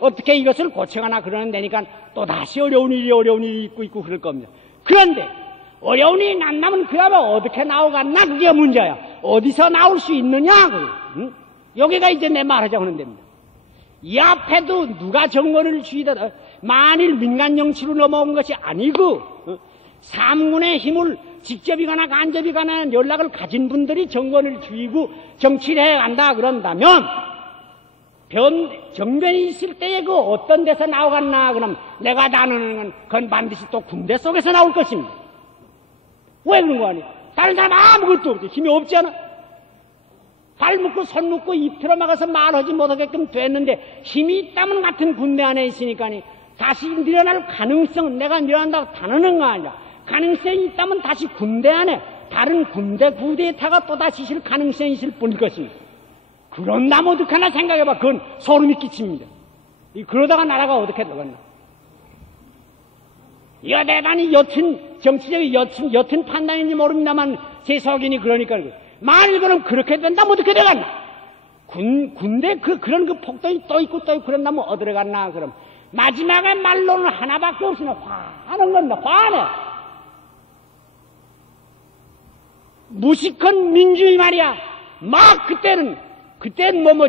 어떻게 이것을 고쳐가나 그러는 데니까 또다시 어려운 일이 있고 그럴 겁니다. 그런데 어려운 일이 난다면 그야말로 어떻게 나오겠나 그게 문제야. 어디서 나올 수 있느냐 응? 여기가 이제 내 말하자고 하는 데입니다. 이 앞에도 누가 정권을 쥐더라 만일 민간 정치로 넘어온 것이 아니고 삼군의 힘을 직접이거나 간접이거나 연락을 가진 분들이 정권을 쥐고 정치를 해간다 그런다면 정변이 있을 때에 그 어떤 데서 나오겠나 그럼 내가 나누는 건 그건 반드시 또 군대 속에서 나올 것입니다. 왜 그런 거 아니야? 다른 사람 아무것도 없지. 힘이 없잖아. 발 묶고 손 묶고 입 틀어 막아서 말하지 못하게끔 됐는데 힘이 있다면 같은 군대 안에 있으니까 다시 밀어날 가능성 내가 밀어난다고 단언한 거 아니야. 가능성이 있다면 다시 군대 안에 다른 군대 구데타가 또다시 있을 가능성이 있을 뿐일 것입니다. 그런다면 어떡하나 생각해봐. 그건 소름이 끼칩니다. 그러다가 나라가 어떻게 되겠나. 이거 대단히 정치적인 옅은 판단인지 모릅니다만 제 속이니 그러니까 만일 그럼 그렇게 된다면 어떻게 되겠나. 군대 그런 폭동이 또 있고 그런다면 어디로 갔나. 그럼 마지막에 말로는 하나밖에 없으나 화하는 건다. 화내. 무식한 민주주의 말이야. 막 그때는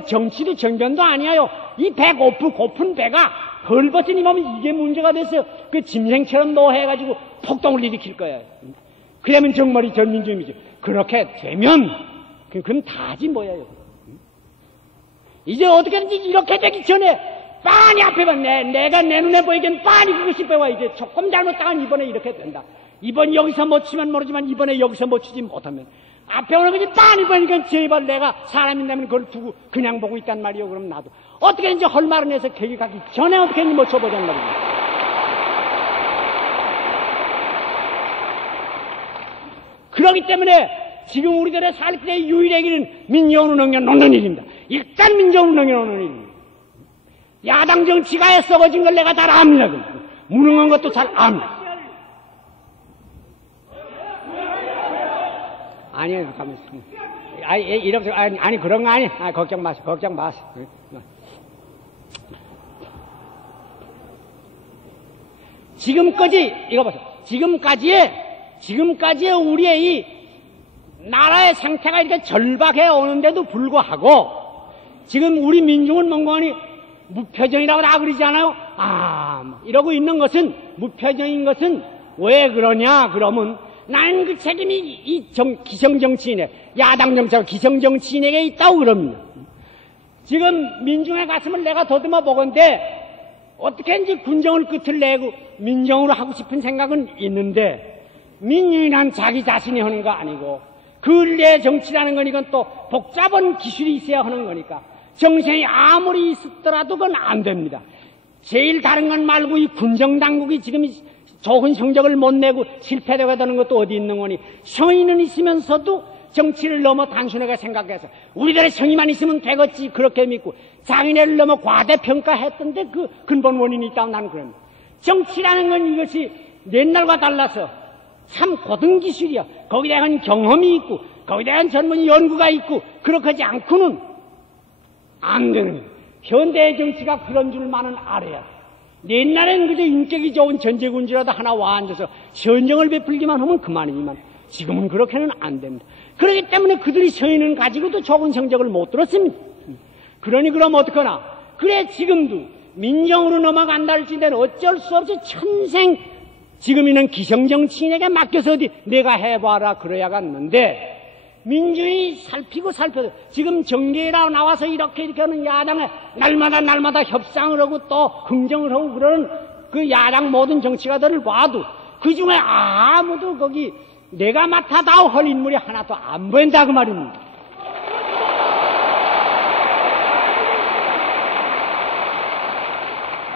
정치도 정변도 아니에요. 이 고픈 배가 헐벗은 이 몸이 이게 문제가 돼서 그 짐승처럼 노해가지고 폭동을 일으킬 거야. 그러면 정말이 전민주의죠. 그렇게 되면 그럼 다지 뭐예요. 이제 어떻게든지 이렇게 되기 전에 빤히 앞에 봐. 내가 내 눈에 보이기엔 빤히 그것이 보여. 이제 조금 잘못당하면 이번에 이렇게 된다. 이번 여기서 못 치면 모르지만 이번에 여기서 못 치지 못하면 앞에 오는 거지 빤히 보니까 제발 내가 사람인다면 그걸 두고 그냥 보고 있단 말이요. 그럼 나도 어떻게든지 헐 말은 해서 계기 가기 전에 어떻게든지 못 쳐보자는 말이야. 그렇기 때문에 지금 우리들의 살 때 유일의 길은 민정으로 넘겨놓는 일입니다. 일단 민정으로 넘겨놓는 일입니다. 야당 정치가 썩어진 걸 내가 잘 압니다. 무능한 것도 잘 압니다. 아니에요, 가만있어. 아니, 그런 거 아니. 걱정 마세요. 지금까지, 이거 보세요. 지금까지의 우리의 이 나라의 상태가 이렇게 절박해 오는데도 불구하고, 지금 우리 민중은 뭔가니 무표정이라고 다 그러지 않아요? 이러고 있는 것은, 무표정인 것은 왜 그러냐, 그러면 나는 그 책임이 이 기성정치인에, 야당 정치하고 기성정치인에게 있다고 그럽니다. 지금 민중의 가슴을 내가 더듬어 보건대 어떻게든지 군정을 끝을 내고 민정으로 하고 싶은 생각은 있는데, 민중이란 자기 자신이 하는 거 아니고 근래 정치라는 건 이건 또 복잡한 기술이 있어야 하는 거니까 정신이 아무리 있었더라도 그건 안 됩니다. 제일 다른 건 말고 이 군정당국이 지금 좋은 성적을 못 내고 실패되게 되는 것도 어디 있는 거니, 성의는 있으면서도 정치를 너무 단순하게 생각해서 우리들의 성의만 있으면 되겠지 그렇게 믿고 장인애를 너무 과대평가했던데 그 근본 원인이 있다고 나는 그럽니다. 정치라는 건 이것이 옛날과 달라서 참 고등 기술이야. 거기에 대한 경험이 있고 거기에 대한 전문 연구가 있고 그렇게 하지 않고는 안 되는 거예요. 현대의 정치가 그런 줄만은 알아야 돼. 옛날엔 그저 인격이 좋은 전제군주라도 하나 와 앉아서 선정을 베풀기만 하면 그만이지만 지금은 그렇게는 안 됩니다. 그렇기 때문에 그들이 성의는 가지고도 좋은 성적을 못 들었습니다. 그러니 그럼 어떡하나. 그래 지금도 민정으로 넘어간다 할지는 어쩔 수 없이 천생 지금 있는 기성정치인에게 맡겨서 어디 내가 해봐라 그래야겠는데, 민중이 살피고 살펴도 지금 정계라고 나와서 이렇게 하는 야당에 날마다 협상을 하고 또 흥정을 하고 그러는 그 야당 모든 정치가들을 봐도 그 중에 아무도 거기 내가 맡아다오 할 인물이 하나도 안 보인다 그 말입니다.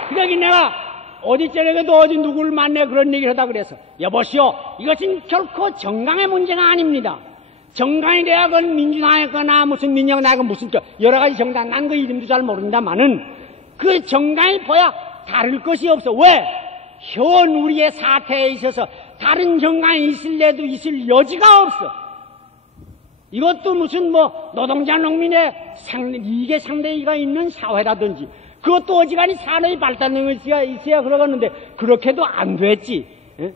그러기 내가 어디 저녁에도 어디 누구를 만나 그런 얘기를 하다 그래서 여보시오, 이것은 결코 정강의 문제가 아닙니다. 정강이 돼야 그건 민주당이거나 무슨 민영당이거나 무슨 여러 가지 정당, 난 그 이름도 잘 모른다마는 그 정강이 보야 다를 것이 없어. 왜? 현 우리의 사태에 있어서 다른 정강이 있을래도 있을 여지가 없어. 이것도 무슨 노동자 농민의 이익의 상대가 있는 사회라든지 그것도 어지간히 산업이 발달하는 것이 있어야 그러겠는데 그렇게도 안 됐지. 예?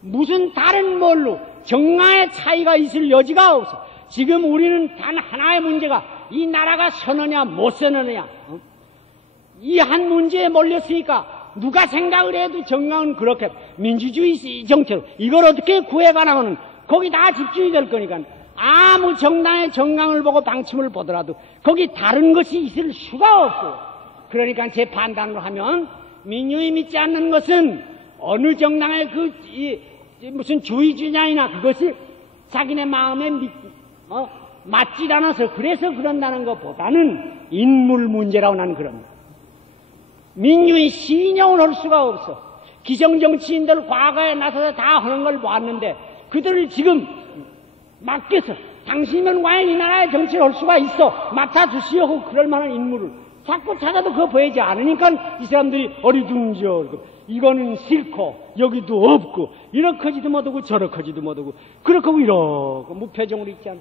무슨 다른 뭘로 정강의 차이가 있을 여지가 없어. 지금 우리는 단 하나의 문제가 이 나라가 서느냐 못 서느냐, 이 한 문제에 몰렸으니까 누가 생각을 해도 정강은 그렇게 민주주의 정체로 이걸 어떻게 구해가나고는 거기 다 집중이 될 거니까 아무 정당의 정강을 보고 방침을 보더라도 거기 다른 것이 있을 수가 없고, 그러니까 제 판단으로 하면 민중이 믿지 않는 것은 어느 정당의 무슨 주의 주장이나 그것이 자기네 마음에 맞지 않아서 그래서 그런다는 것보다는 인물 문제라고 나는 그럽니다. 민중이 신용을 할 수가 없어. 기성정치인들 과거에 나서서 다 하는 걸 보았는데 그들을 지금 맡겨서 당신이면 과연 이 나라의 정치를 할 수가 있어 맡아주시오 하고 그럴 만한 인물을 자꾸 찾아도 그거 보이지 않으니까 이 사람들이 어리둥절고 이거는 싫고 여기도 없고 이렇게 하지도 못하고 저렇게 하지도 못하고 그렇게 하고 이러고 무표정으로 있지 않아.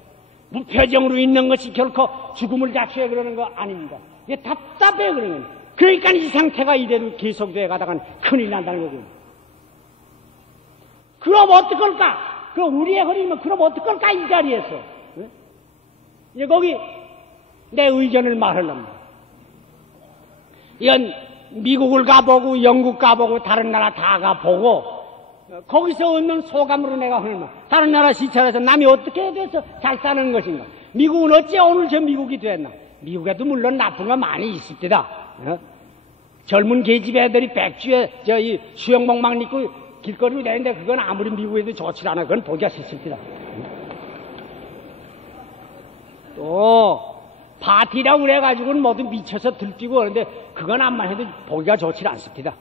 무표정으로 있는 것이 결코 죽음을 자초해 그러는 거 아닙니다. 이게 답답해 그러는 거예요. 그러니까 이 상태가 이대로 계속돼 가다가는 큰일 난다는 거고요. 그럼 어떡할까? 그 우리의 허리면 그럼 어떡할까 이 자리에서. 네? 이제 거기 내 의견을 말하려면 이건 미국을 가보고 영국 가보고 다른 나라 다 가보고 거기서 얻는 소감으로 내가 하는 말. 다른 나라 시찰해서 남이 어떻게 돼서 잘 사는 것인가. 미국은 어째 오늘 저 미국이 됐나. 미국에도 물론 나쁜 거 많이 있습니다. 젊은 계집 애들이 백주에 이 수영복 막 입고 길거리로 다니는데 그건 아무리 미국에도 좋지 않아. 그건 보기가 싫습니다. 또 파티라고 그래가지고는 모두 미쳐서 들뛰고 그러는데 그건 암만 해도 보기가 좋지 않습니다.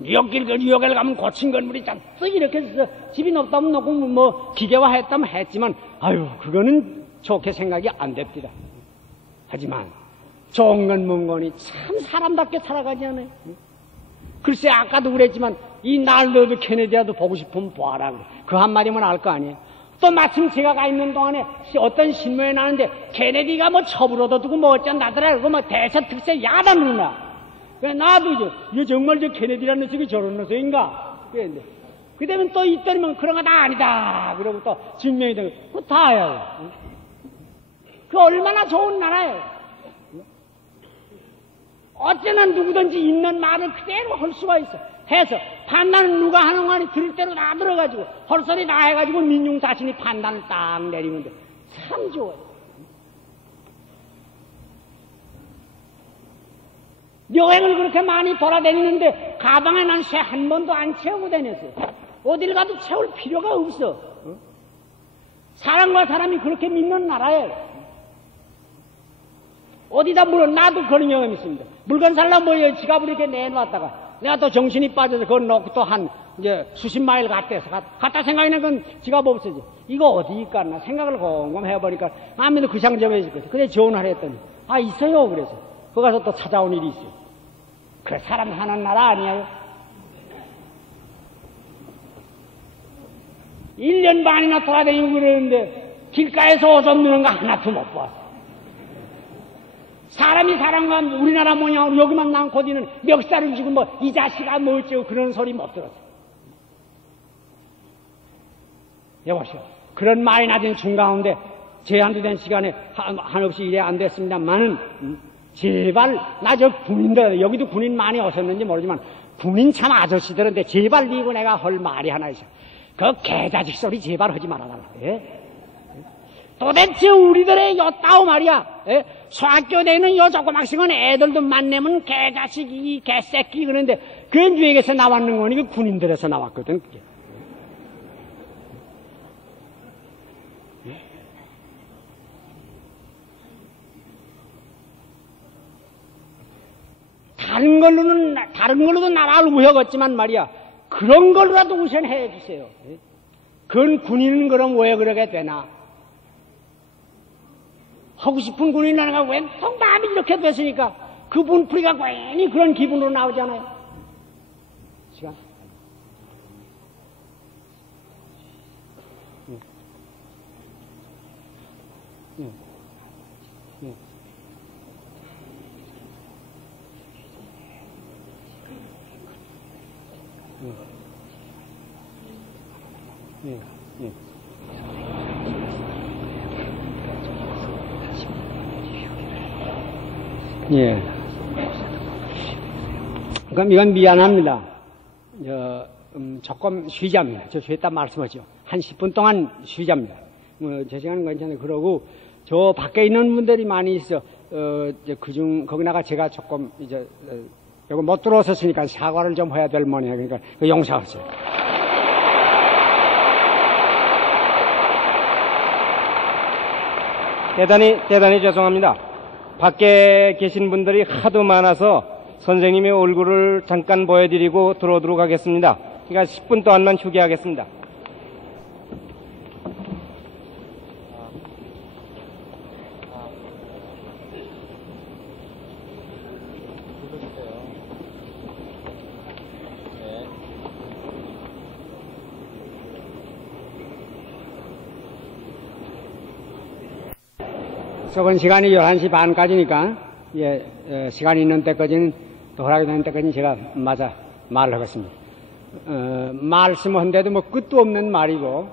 뉴욕에 가면 고친 건물이 잔뜩 이렇게 해서 집이 높다면 높고 기계화했다면 했지만 아유 그거는 좋게 생각이 안 됩니다. 하지만 좋은 건 뭔 거니 참 사람답게 살아가지 않아요. 글쎄 아까도 그랬지만 이 날로도 케네디아도 보고 싶으면 보아라. 그 한마디만 알 거 아니에요. 또 마침 제가 가 있는 동안에 어떤 신문에 나는데 케네디가 뭐 첩을 얻어두고 뭐 어쩐다더라. 그거 뭐 대서특세 야단을 나. 그래 나도 이거 정말 저 케네디라는 녀석이 저런 녀석인가? 그랬는데 그다음에 또 이때면 그런 거 다 아니다. 그러고 또 증명이 되고 그거 다예요. 그 얼마나 좋은 나라예요. 어쩌나 누구든지 있는 말을 그대로 할 수가 있어. 해서 판단은 누가 하는 거 아니 들을 대로 다 들어가지고 헐소리 다 해가지고 민중 자신이 판단을 딱 내리면 돼. 참 좋아요. 여행을 그렇게 많이 돌아다니는데 가방에 난 새 한 번도 안 채우고 다녔어요. 어딜 가도 채울 필요가 없어. 사람과 사람이 그렇게 믿는 나라예요. 어디다 나도 그런 경험이 있습니다. 물건 살려면 뭐 지갑을 이렇게 내놓았다가 내가 또 정신이 빠져서 그걸 놓고 또 이제 수십 마일 갔다 생각하는 건 지갑 없어지. 이거 어디 있겠나 생각을 곰곰 해보니까 아무래도 그 상점에 있었거든. 근데 전화를 했더니 있어요. 그래서 거기 가서 또 찾아온 일이 있어요. 그래 사람 사는 나라 아니에요? 1년 반이나 돌아다니고 그러는데 길가에서 오줌 누는 거 하나도 못 봤어. 사람이 사람과 우리나라 모양으로 여기만 남고디는 멱살을 쥐고 뭐 이 자식아 뭐 어쩌고 그런 소리 못 들었어. 여보시오. 그런 말이 나진 중가운데 제한도 된 시간에 한없이 일이 안 됐습니다만은 제발 나 저 군인들 여기도 군인 많이 오셨는지 모르지만 군인 참 아저씨들인데 제발 니고 내가 할 말이 하나 있어. 그 개자식 소리 제발 하지 말아달라. 예? 도대체 우리들의 요따오 말이야. 예? 소학교 내는 요 조그막식은 애들도 만나면 개자식이 개새끼 그러는데 그게 누에게서 나왔는 거니 그 군인들에서 나왔거든. 그게. 다른 걸로도 나라를 우혁했지만 말이야. 그런 걸로라도 우선 해주세요. 그건 군인은 그럼 왜 그러게 되나? 하고 싶은 군인이라는 거 웬통 마음이 이렇게 됐으니까 그 분풀이가 괜히 그런 기분으로 나오잖아요. 시간. 예. 그럼 이건 미안합니다. 조금 쉬자입니다. 저 쉬었다 말씀하죠. 한 10분 동안 쉬자입니다. 제 시간은 괜찮아요. 그러고 저 밖에 있는 분들이 많이 있어. 거기다가 제가 조금 이거 못 들어섰으니까 사과를 좀 해야 될 모양이에요. 그러니까 용서하세요. 대단히 죄송합니다. 밖에 계신 분들이 하도 많아서 선생님의 얼굴을 잠깐 보여드리고 들어오도록 하겠습니다. 그러니까 10분 동안만 휴게하겠습니다. 적은 시간이 11시 반까지니까, 시간이 있는 때까지는, 또 허락이 되는 때까지는 제가 말을 하겠습니다. 말씀한데도 뭐 끝도 없는 말이고,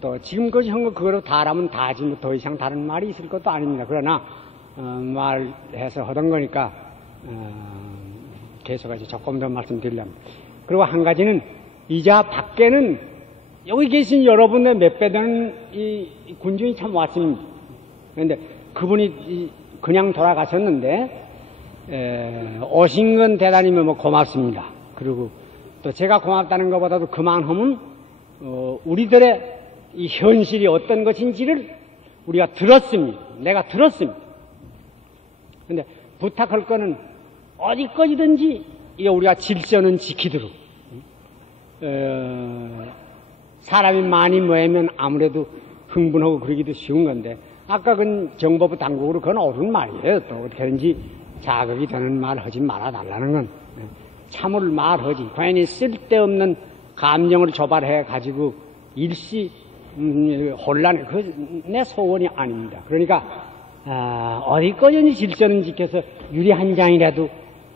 또 지금까지 한 거 그거로 다라면 다지 뭐 더 이상 다른 말이 있을 것도 아닙니다. 그러나, 말해서 하던 거니까, 계속해서 조금 더 말씀드리려면. 그리고 한 가지는, 이자 밖에는 여기 계신 여러분의 몇 배 되는 이 군중이 참 왔습니다. 그런데 그분이 그냥 돌아가셨는데 오신 건 대단히 뭐 고맙습니다. 그리고 또 제가 고맙다는 것보다도 그만하면 우리들의 이 현실이 어떤 것인지를 우리가 들었습니다. 내가 들었습니다. 그런데 부탁할 거는 어디까지든지 우리가 질서는 지키도록 사람이 많이 모이면 아무래도 흥분하고 그러기도 쉬운 건데 아까 그 정보부 당국으로 그건 옳은 말이에요. 또 어떻게든지 자극이 되는 말 하지 말아달라는 건 참을 말하지. 괜히 쓸데없는 감정을 조발해 가지고 일시 혼란해. 내 소원이 아닙니다. 그러니까 어디까지 질서는 지켜서 유리 한 장이라도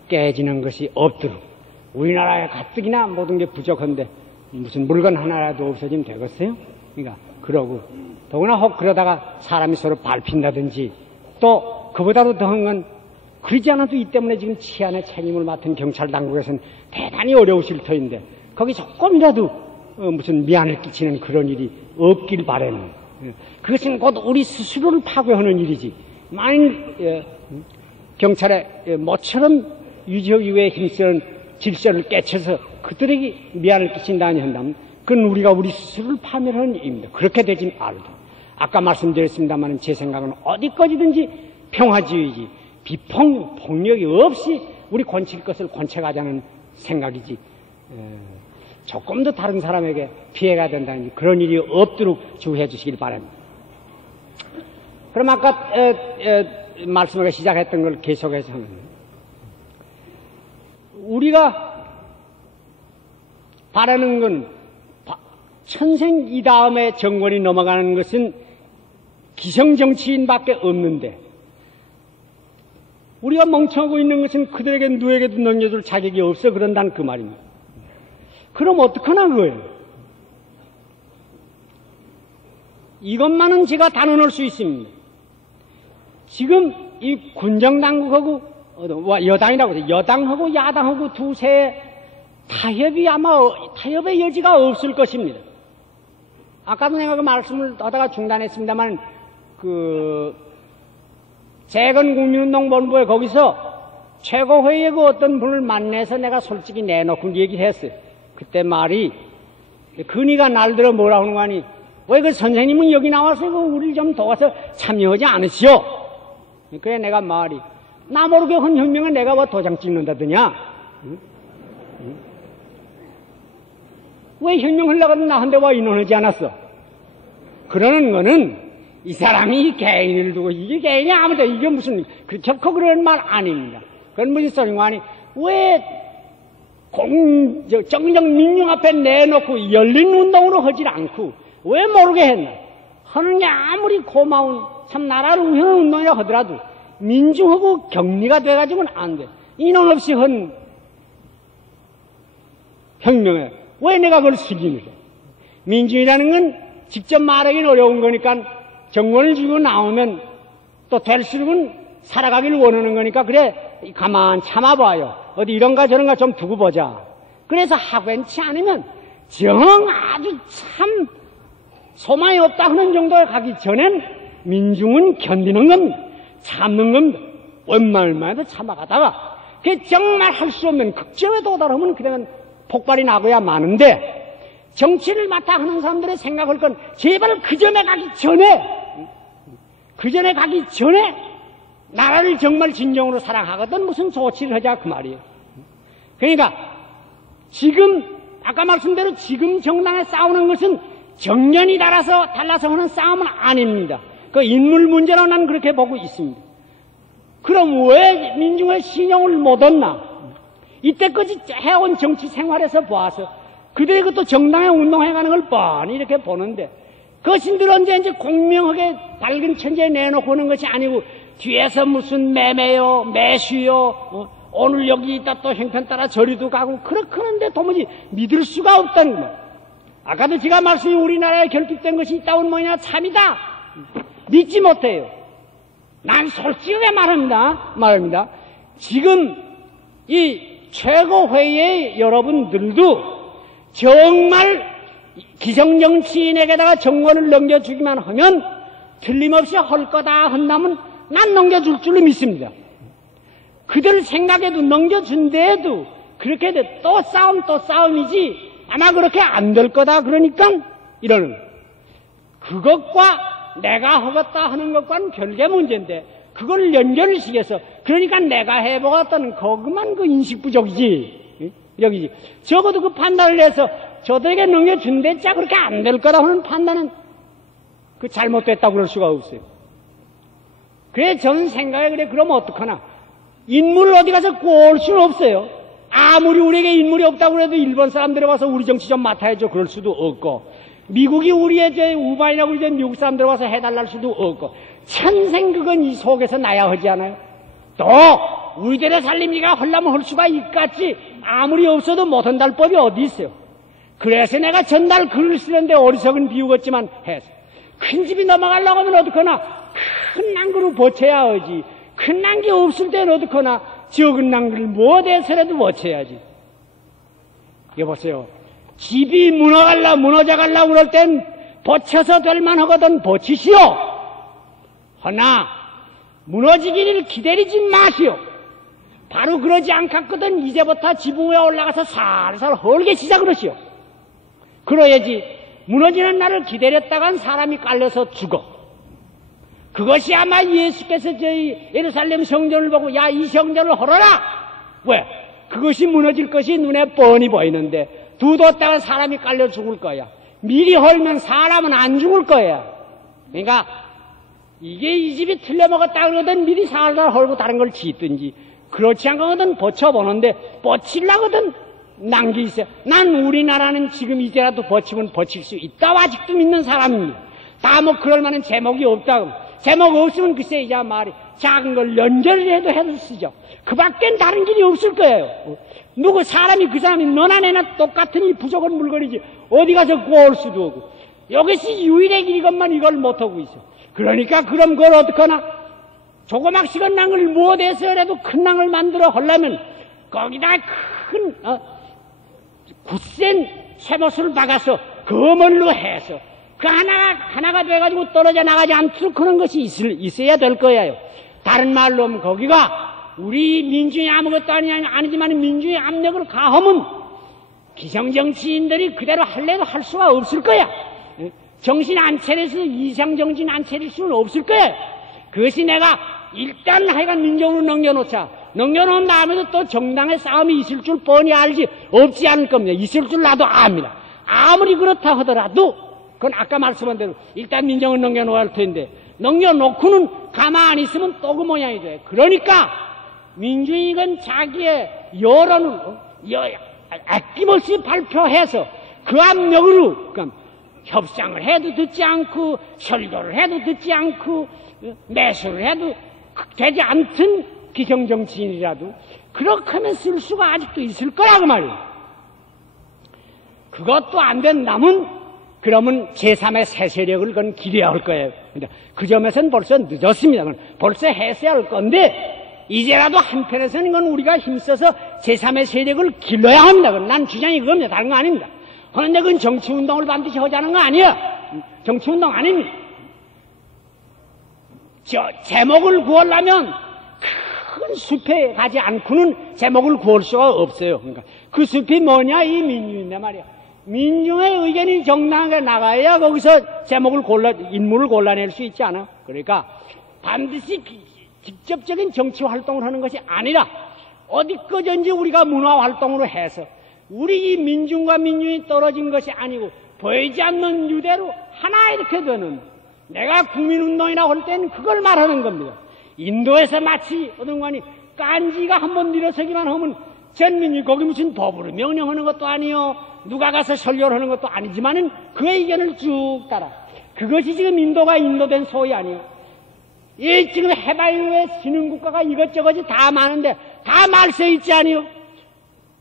깨지는 것이 없도록. 우리나라에 가뜩이나 모든 게 부족한데 무슨 물건 하나라도 없어지면 되겠어요? 그러니까 그러고 더구나 혹 그러다가 사람이 서로 밟힌다든지 또 그보다도 더한 건 그러지 않아도 이 때문에 지금 치안의 책임을 맡은 경찰 당국에서는 대단히 어려우실 터인데 거기 조금이라도 무슨 미안을 끼치는 그런 일이 없길 바라는 그것은 곧 우리 스스로를 파괴하는 일이지. 만일 경찰의 모처럼 유지하기 위해 힘쓰는 질서를 깨쳐서 그들에게 미안을 끼친다니 한다면 그건 우리가 우리 스스로를 파멸하는 일입니다. 그렇게 되진 말도. 아까 말씀드렸습니다만 제 생각은 어디까지든지 평화주의지 비폭력, 폭력이 없이 우리 권칠 것을 권쳐가자는 생각이지 조금 더 다른 사람에게 피해가 된다는 그런 일이 없도록 주의해 주시길 바랍니다. 그럼 아까 말씀을 시작했던 걸 계속해서 하면 우리가 바라는 건 천생 이 다음에 정권이 넘어가는 것은 기성정치인밖에 없는데 우리가 멍청하고 있는 것은 그들에게 누구에게도 넘겨줄 자격이 없어 그런다는 그 말입니다. 그럼 어떡하나 그거예요. 이것만은 제가 단언할 수 있습니다. 지금 이 군정당국하고 여당이라고 해서 여당하고 야당하고 두세 타협이 아마 타협의 여지가 없을 것입니다. 아까도 내가 그 말씀을 하다가 중단했습니다만 재건국민운동본부에 거기서 최고회의에 그 어떤 분을 만나서 내가 솔직히 내놓고 얘기를 했어요. 그때 말이 근이가 날들어 뭐라고 하는 거 아니 왜 그 선생님은 여기 나와서 우리를 좀 도와서 참여하지 않으시오? 그래 내가 말이 나 모르게 한 혁명에 내가 왜 도장 찍는다더냐? 응? 왜 혁명하려고 나한테 와 인원하지 않았어? 그러는 거는 이 사람이 개인을 두고 이게 개인이 아무도 이게 무슨 결코 그런 말 아닙니다. 그건 무슨 소리가 아니 왜 정정 민중 앞에 내놓고 열린 운동으로 하질 않고 왜 모르게 했나? 하는 게 아무리 고마운 참 나라를 위한 운동이라 하더라도 민중하고 격리가 돼가지고는 안 돼. 인원 없이 한 혁명에 왜 내가 그걸 숙이느냐? 민중이라는 건 직접 말하기는 어려운 거니까 정권을 주고 나오면 또 될수록은 살아가기를 원하는 거니까 그래 가만 참아봐요. 어디 이런가 저런가 좀 두고 보자. 그래서 하괜치 않으면 정 아주 참 소망이 없다 하는 정도에 가기 전엔 민중은 견디는 겁니다. 참는 겁니다. 얼마나 해도 참아가다가 그게 정말 할 수 없는 극점에 도달하면 그때는 폭발이 나고야 마는데 정치를 맡아 하는 사람들의 생각할 건 제발 그 전에 가기 전에 나라를 정말 진정으로 사랑하거든 무슨 조치를 하자 그 말이에요. 그러니까 지금 아까 말씀대로 지금 정당에 싸우는 것은 정년이 달라서 하는 싸움은 아닙니다. 그 인물 문제로 난 그렇게 보고 있습니다. 그럼 왜 민중의 신용을 못 얻나? 이때까지 해온 정치 생활에서 봐서 그들이 그것도 정당에 운동해가는 걸 뻔히 이렇게 보는데 거신들 언제 이제 공명하게 밝은 천재에 내놓고 오는 것이 아니고 뒤에서 무슨 매매요, 매수요, 오늘 여기 있다 또 형편 따라 저리도 가고 그렇게 하는데 도무지 믿을 수가 없다는 거. 아까도 제가 말씀이 우리나라에 결핍된 것이 있다고는 뭐냐 참이다. 믿지 못해요. 난 솔직하게 말합니다. 지금 이 최고회의의 여러분들도 정말 기성정치인에게다가 정권을 넘겨주기만 하면 틀림없이 할 거다 한다면 난 넘겨줄 줄로 믿습니다. 그들 생각에도 넘겨준데도 그렇게 돼. 또 싸움이지 아마 그렇게 안 될 거다 그러니까 이러는 거예요. 그것과 내가 하겠다 하는 것과는 별개 문제인데 그걸 연결을 시켜서 그러니까 내가 해보겠다는 그것만 그 인식 부족이지. 여기지. 적어도 그 판단을 해서 저들에게 넘겨준댔자 그렇게 안 될 거다 하는 판단은 그 잘못됐다고 그럴 수가 없어요. 그래 저는 생각에 그래 그러면 어떡하나. 인물을 어디 가서 꼬을 수는 없어요. 아무리 우리에게 인물이 없다고 해도 일본 사람들이 와서 우리 정치 좀 맡아야죠. 그럴 수도 없고 미국이 우리의 우반이라고 이제 미국 사람들 와서 해달랄 수도 없고, 천생 그건 이 속에서 나야 하지 않아요? 또, 우리들의 살림이가 헐라면 할 수가 있겠지. 아무리 없어도 못한달 법이 어디 있어요? 그래서 내가 전날 글을 쓰는데 어리석은 비우겠지만 해서. 큰 집이 넘어가려고 하면 어떡하나? 큰 난그로 버텨야 하지. 큰 난게 없을 때는 어떡하나? 적은 난그를 못해서라도 버텨야지. 여보세요. 집이 무너져갈라 그럴 땐 버텨서 될 만하거든 버티시오. 허나 무너지기를 기다리지 마시오. 바로 그러지 않겠거든 이제부터 지붕 위에 올라가서 살살 헐게 시작을 하시오. 그래야지 무너지는 날을 기다렸다간 사람이 깔려서 죽어. 그것이 아마 예수께서 저희 예루살렘 성전을 보고 야, 이 성전을 헐어라. 왜? 그것이 무너질 것이 눈에 뻔히 보이는데 두뒀다가 사람이 깔려 죽을 거야. 미리 헐면 사람은 안 죽을 거야. 그러니까 이게 이 집이 틀려먹었다 그러거든 미리 살살 헐고 다른 걸 짓든지, 그렇지 않거든 버텨보는데 버틸라거든 난게 있어요. 난 우리나라는 지금 이제라도 버티면 버틸 수 있다고 아직도 믿는 사람입니다. 다 뭐 그럴 만한 제목이 없다고. 제목 없으면 글쎄 이제 말이 작은 걸 연결해도 해도 쓰죠. 그 밖엔 다른 길이 없을 거예요. 누구 사람이 그 사람이 너나 내나 똑같은 이 부족한 물건이지 어디 가서 구할 수도 없고, 이것이 유일의 길이건만 이걸 못하고 있어. 그러니까 그럼 그걸 어떡하나? 조그막식은 낭을 못해서라도 큰 낭을 만들어 하려면 거기다가 큰 굳센 쇠못을 박아서 거물로 해서 그 하나가 돼가지고 떨어져 나가지 않도록 그런 것이 있어야 될 거예요. 다른 말로 하면 거기가 우리 민중이 아무것도 아니지만 민중의 압력을 가하면 기성정치인들이 그대로 할래도 할 수가 없을 거야. 정신 안 차려서 이상정신 안 차릴 수는 없을 거야. 그것이 내가 일단 하여간 민족으로 넘겨놓자. 넘겨놓은 다음에도 또 정당의 싸움이 있을 줄 뻔히 알지 없지 않을 겁니다. 있을 줄 나도 압니다. 아무리 그렇다 하더라도 그건 아까 말씀한 대로 일단 민정을 넘겨놓아야 할 텐데 넘겨놓고는 가만히 있으면 또 그 모양이 돼. 그러니까 민주인은 자기의 여론을 아낌없이 발표해서 그 압력으로 그러니까 협상을 해도 듣지 않고 설교를 해도 듣지 않고 매수를 해도 되지 않던 기성정치인이라도 그렇게 하면 쓸 수가 아직도 있을 거라고 말이에요. 그것도 안 된다면 그러면 제3의 새 세력을 그건 기대해야 할 거예요. 근데 그 점에서는 벌써 늦었습니다. 벌써 했어야 할 건데 이제라도 한편에서는 이건 우리가 힘써서 제3의 세력을 길러야 합니다. 난 주장이 그겁니다. 다른 거 아닙니다. 그런데 그건 정치운동을 반드시 하자는 거 아니에요. 정치운동 아닙니다. 제목을 구하려면 큰 숲에 가지 않고는 제목을 구할 수가 없어요. 그러니까 그 숲이 뭐냐? 이 민주인데 말이야. 민중의 의견이 정당하게 나가야 거기서 제목을 인물을 골라낼 수 있지 않아? 그러니까 반드시 직접적인 정치 활동을 하는 것이 아니라 어디까지인지 우리가 문화 활동으로 해서 우리 이 민중과 민중이 떨어진 것이 아니고 보이지 않는 유대로 하나 이렇게 되는, 내가 국민운동이라고 할 때는 그걸 말하는 겁니다. 인도에서 마치 어떤가니 깐지가 한번 일어서기만 하면 전민이 거기 무슨 법으로 명령하는 것도 아니요, 누가 가서 설교를 하는 것도 아니지만은 그의 의견을 쭉 따라. 그것이 지금 인도가 인도된 소위 아니요. 이 지금 해발유의 신흥국가가 이것저것이 다 많은데 다 말세 있지 아니요.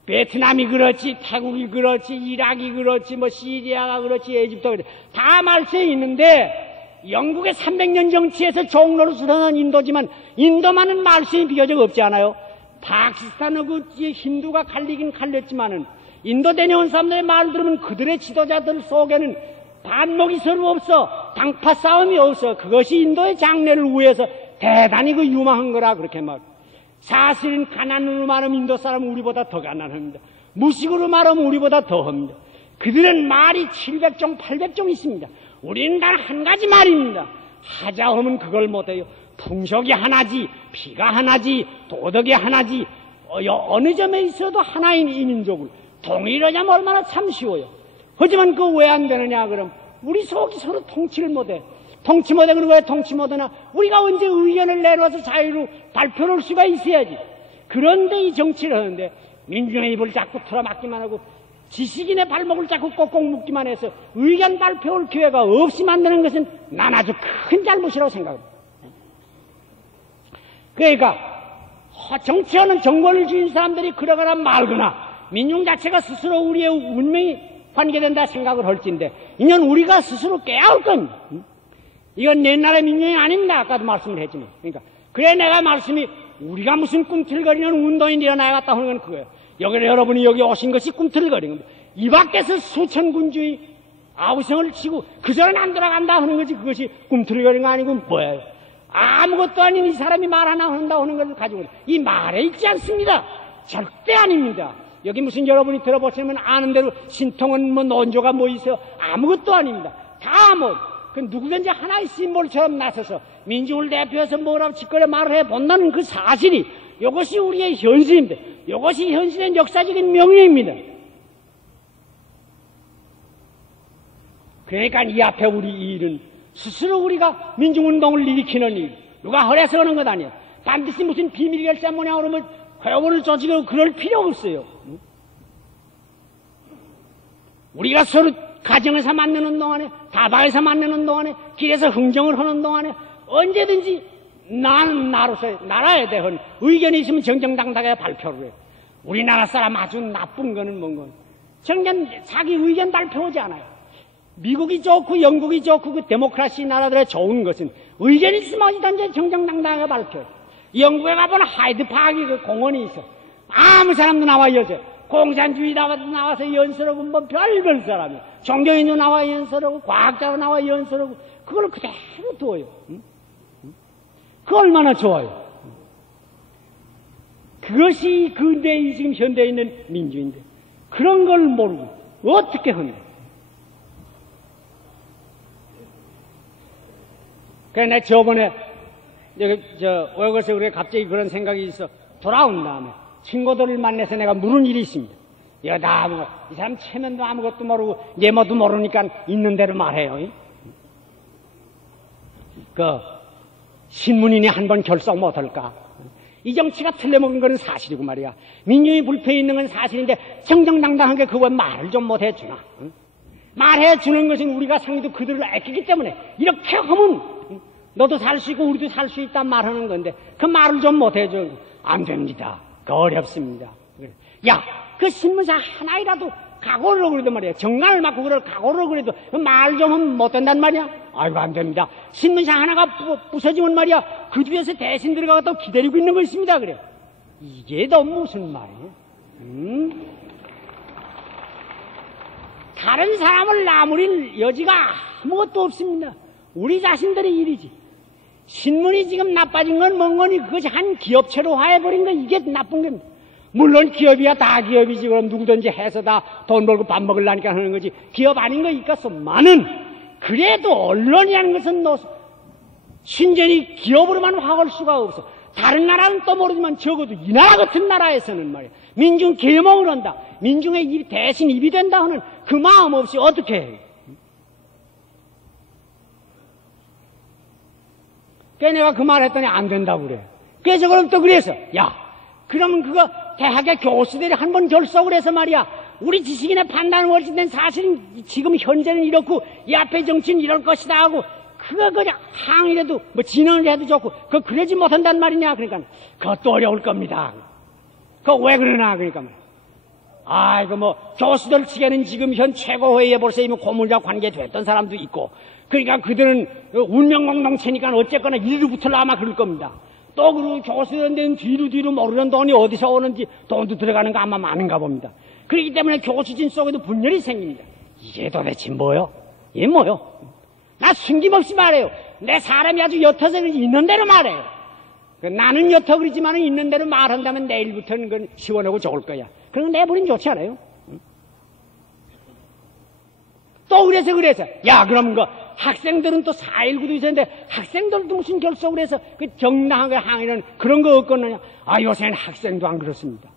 베트남이 그렇지, 태국이 그렇지, 이락이 그렇지, 뭐 시리아가 그렇지, 에집트가 그렇지, 다 말세 있는데 영국의 300년 정치에서 종로로 수련한 인도지만 인도만은 말세에 비교적 없지 않아요. 파키스탄하고 힌두가 갈리긴 갈렸지만은 인도 다녀온 사람들의 말 들으면 그들의 지도자들 속에는 반목이 서로 없어, 당파 싸움이 없어. 그것이 인도의 장래를 위해서 대단히 그 유망한 거라 그렇게 말. 사실은 가난으로 말하면 인도 사람은 우리보다 더 가난합니다. 무식으로 말하면 우리보다 더합니다. 그들은 말이 700종 800종 있습니다. 우리는 단 한 가지 말입니다. 하자 하면 그걸 못해요. 풍속이 하나지, 피가 하나지, 도덕이 하나지, 어느 점에 있어도 하나인 이 민족을 통일하자면 얼마나 참 쉬워요. 하지만 그거 왜 안 되느냐 그럼 우리 속이 서로 통치를 못해. 통치 못해. 그리고 왜 통치 못하나? 우리가 언제 의견을 내놓아서 자유로 발표할 수가 있어야지. 그런데 이 정치를 하는데 민중의 입을 자꾸 틀어막기만 하고 지식인의 발목을 자꾸 꼭꼭 묶기만 해서 의견 발표할 기회가 없이 만드는 것은 난 아주 큰 잘못이라고 생각합니다. 그러니까 정치하는 정권을 쥐는 사람들이 그러거나 말거나 민중 자체가 스스로 우리의 운명이 관계된다 생각을 할진데 이년 우리가 스스로 깨야 할 겁니다. 이건 옛날의 민중이 아닙니다. 아까도 말씀을 했지만. 그러니까 그래 내가 말씀이 우리가 무슨 꿈틀거리는 운동이 일어나야겠다 하는 건 그거예요. 여러분이 여기 오신 것이 꿈틀거리는 겁니다. 이 밖에서 수천 군주의 아우성을 치고 그저는 안 돌아간다 하는 것이 그것이 꿈틀거리는 거 아니고 뭐예요? 아무것도 아닌 이 사람이 말 하나 한다 하는 것을 가지고 이 말에 있지 않습니다. 절대 아닙니다. 여기 무슨 여러분이 들어보시면 아는 대로 신통은 뭐 논조가 뭐 있어요. 아무것도 아닙니다. 다 뭐 그 누구든지 하나의 심볼처럼 나서서 민중을 대표해서 뭐라고 짓거려 말을 해본다는 그 사실이 이것이 우리의 현실입니다. 이것이 현실의 역사적인 명예입니다. 그러니까 이 앞에 우리 이 일은 스스로 우리가 민중운동을 일으키는 일, 누가 허래서 하는 것 아니에요. 반드시 무슨 비밀 결사 모양으로 뭐 회원을 조직하고 그럴 필요가 없어요. 우리가 서로 가정에서 만나는 동안에, 다방에서 만나는 동안에, 길에서 흥정을 하는 동안에 언제든지 나는 나로서 나라에 대한 의견이 있으면 정정당당하게 발표를 해요. 우리나라 사람 아주 나쁜 거는 뭔가 자기 의견 발표하지 않아요. 미국이 좋고 영국이 좋고 그 데모크라시 나라들의 좋은 것은 의견이 있으면 어디든지 정정당당하게 발표해요. 영국에 가보면 하이드파크 그 공원이 있어. 아무 사람도 나와 여자. 공산주의자가 나와서 연설하고 뭐 별별 사람이 종교인도 나와 연설하고 과학자가 나와 연설하고 그걸 그대로 둬요. 그 얼마나 좋아요. 그것이 근대의 지금 현대에 있는 민주인데 그런 걸 모르고 어떻게 하냐. 그래 내가 저번에 외국에서 우리가 갑자기 그런 생각이 있어 돌아온 다음에 친구들을 만나서 내가 물은 일이 있습니다. 이거 다 이 사람 체면도 아무것도 모르고 예모도 모르니까 있는 대로 말해요. 그 신문인이 한번 결석 못할까? 이 정치가 틀려먹은 건 사실이고 말이야. 민중이 불패해 있는 건 사실인데 정정당당하게 그거 말을 좀 못해주나? 말해주는 것은 우리가 상위도 그들을 아끼기 때문에 이렇게 하면 너도 살 수 있고 우리도 살 수 있다 말하는 건데 그 말을 좀 못해줘. 안 됩니다. 그 어렵습니다. 야, 그 신문사 하나이라도 각오를 하고 그래도 말이야. 정관을 맡고 그럴 각오를 하고 그래도 말 좀 하면 못 된단 말이야. 아이고 안 됩니다. 신문사 하나가 부서지면 말이야. 그 뒤에서 대신 들어가서 또 기다리고 있는 거 있습니다. 그래. 이게 또 무슨 말이에요? 다른 사람을 나무릴 여지가 아무것도 없습니다. 우리 자신들의 일이지. 신문이 지금 나빠진 건 뭔 거니 그것이 한 기업체로 화해버린 거 이게 나쁜 겁니다. 물론 기업이야 다 기업이지. 그럼 누구든지 해서 다 돈 벌고 밥 먹으려니까 하는 거지. 기업 아닌 거 있겠어만은 그래도 언론이라는 것은 순전히 기업으로만 화할 수가 없어. 다른 나라는 또 모르지만 적어도 이 나라 같은 나라에서는 말이야. 민중 계몽을 한다. 민중의 대신 입이 된다 하는 그 마음 없이 어떻게 해. 그래서 내가 그 말 했더니 안 된다고 그래. 그래서 그럼 또 그래서 야 그러면 그거 대학의 교수들이 한번 결석을 해서 말이야 우리 지식인의 판단을 월진된 사실은 지금 현재는 이렇고 이 앞에 정치는 이럴 것이다 하고 그거 그냥 항의라도 뭐 진언을 해도 좋고 그거 그러지 못한단 말이냐. 그러니까 그것도 어려울 겁니다. 그거 왜 그러나. 그러니까 아이고 뭐 교수들 측에는 지금 현 최고회의에 벌써 이미 고문자 관계됐던 사람도 있고 그러니까 그들은 운명공동체니까 어쨌거나 이리로부터 아마 그럴 겁니다. 또 그리고 교수들은 뒤로 모르는 돈이 어디서 오는지 돈도 들어가는 거 아마 많은가 봅니다. 그렇기 때문에 교수진 속에도 분열이 생깁니다. 이게 도대체 뭐요? 이게 뭐요? 나 숨김없이 말해요. 내 사람이 아주 옅어서 있는 대로 말해요. 나는 옅어 그러지만 있는 대로 말한다면 내일부터는 그건 시원하고 좋을 거야. 그런 거 내버리면 좋지 않아요? 또 그래서 야 그럼 그 학생들은 또 4.19도 있었는데 학생들도 무슨 결석을 해서 그 정당하게 항의는 그런 거 없겠느냐. 아 요새는 학생도 안 그렇습니다.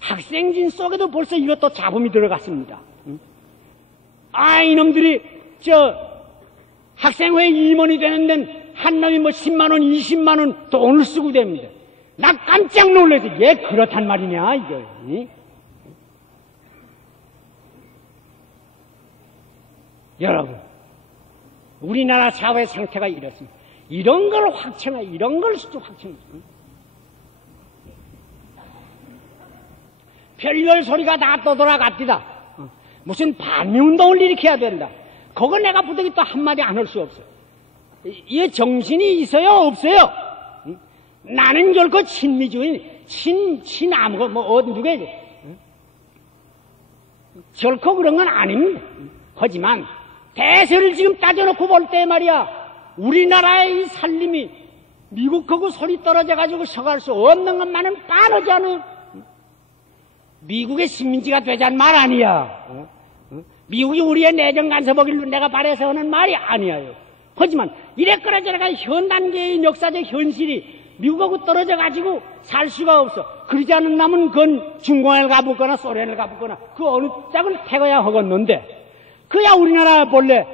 학생진 속에도 벌써 이것도 잡음이 들어갔습니다. 아 이놈들이 학생회 임원이 되는 데는 한 놈이 뭐 10만원 20만원 돈을 쓰고 됩니다. 나 깜짝 놀라서 얘 그렇단 말이냐 이거. 여러분, 우리나라 사회 상태가 이렇습니다. 이런 걸 확정해, 이런 걸 확정해. 별별 소리가 다 떠돌아갔디다. 무슨 반미운동을 일으켜야 된다. 그거 내가 부득이 또 한마디 안 할 수 없어. 이게 정신이 있어요, 없어요? 나는 결코 친미주의, 친아무거, 누구지? 결코 그런 건 아닙니다. 하지만, 대세를 지금 따져놓고 볼 때 말이야, 우리나라의 이 살림이 미국하고 소리 떨어져가지고 서갈 수 없는 것만은 빠르지 않아요? 미국의 식민지가 되자는 말 아니야. 미국이 우리의 내정 간섭하기로 내가 바래서 하는 말이 아니에요. 하지만 이래거나 저래가 현 단계의 역사적 현실이 미국하고 떨어져가지고 살 수가 없어. 그러지 않은 남은 그건 중공을 가붙거나 소련을 가붙거나 그 어느 짝을 태워야 하겠는데 그야 우리나라 본래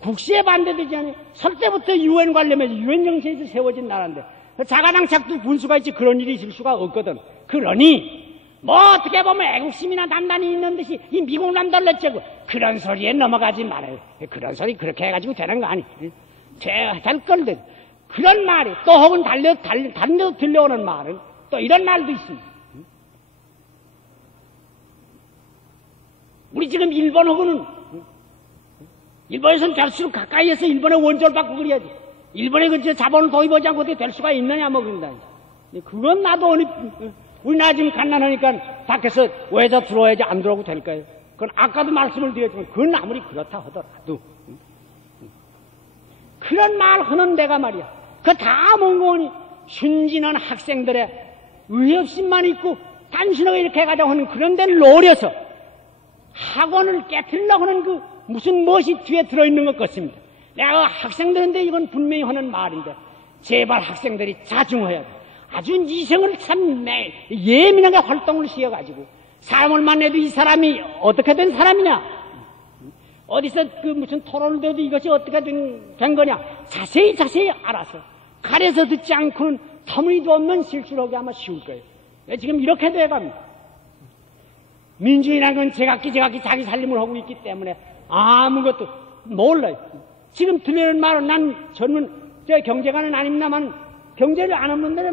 국시에 반대되지 않아요? 설 때부터 유엔 관련해서 유엔 정신에서 세워진 나라인데 자가당착도 분수가 있지 그런 일이 있을 수가 없거든. 그러니 뭐 어떻게 보면 애국심이나 단단히 있는 듯이 이 미국 남들 어쩌고 그런 소리에 넘어가지 말아요. 그런 소리 그렇게 해가지고 되는 거 아니. 될 걸들. 그런 말이 또 혹은 다른 데도 들려오는 말은 또 이런 말도 있습니다. 우리 지금 일본하고는 일본에서는 될수록 가까이에서 일본의 원조를 받고 그래야지. 일본에 그 자본을 도입하지 않고 어떻게 될 수가 있느냐 뭐 그런다. 그건 나도 우리나라 지금 갓난하니까 밖에서 외자 들어와야지 안 들어오고 될까요? 그건 아까도 말씀을 드렸지만 그건 아무리 그렇다 하더라도 그런 말 하는 데가 말이야. 그 다 뭔거니 순진한 학생들의 의협심만 있고 단순하게 이렇게 해가지고 하는 그런 데를 노려서 학원을 깨트리려고 하는 그 무슨 무엇이 뒤에 들어있는 것 같습니다. 내가 학생들한테 이건 분명히 하는 말인데 제발 학생들이 자중해야 돼. 아주 이성을 참 예민하게 활동을 시어가지고 사람을 만나도 이 사람이 어떻게 된 사람이냐 어디서 그 무슨 토론을 해도 이것이 어떻게 된 거냐 자세히 알아서 가려서 듣지 않고는 터무니도 없는 실수를 하기 아마 쉬울 거예요. 지금 이렇게 돼갑니다. 민주이라는 건 제각기 자기 살림을 하고 있기 때문에 아무것도 몰라요. 지금 들리는 말은 난 젊은 경제가는 아닙니다만 경제를 아는 분들의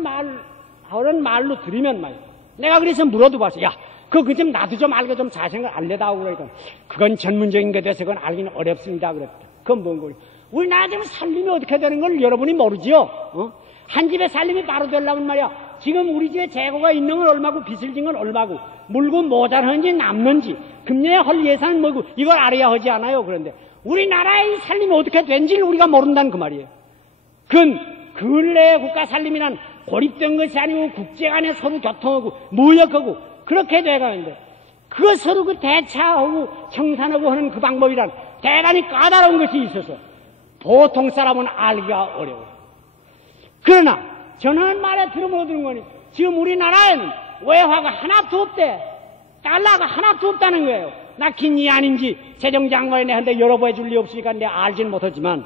하는 말로 들으면 말이야. 내가 그래서 물어도 봤어. 야, 그거 좀 나도 좀 알게 좀 자생을 알려다오 그러니까 그건 전문적인 것에 대해서 그건 알기는 어렵습니다. 그랬다. 그건 뭔 거예요? 우리나라 지금 살림이 어떻게 되는 걸 여러분이 모르죠? 한 집에 살림이 바로 되려면 말이야. 지금 우리 집에 재고가 있는 건 얼마고 빚을 진 건 얼마고 물고 모자란지 남는지 금년에 할 예산은 뭐고 이걸 알아야 하지 않아요. 그런데 우리나라의 살림이 어떻게 된지를 우리가 모른다는 그 말이에요. 그건 근래의 국가 살림이란 고립된 것이 아니고 국제 간에 서로 교통하고 무역하고 그렇게 돼가는데 그 서로 그 대차하고 청산하고 하는 그 방법이란 대단히 까다로운 것이 있어서 보통 사람은 알기가 어려워요. 그러나 저는 말에 들어못 드는 거니 지금 우리나라에는 외화가 하나도 없대. 달러가 하나도 없다는 거예요. 나 긴이 아닌지 재정장관이 내한테 열어보여 줄 리 없으니까 내가 알지는 못하지만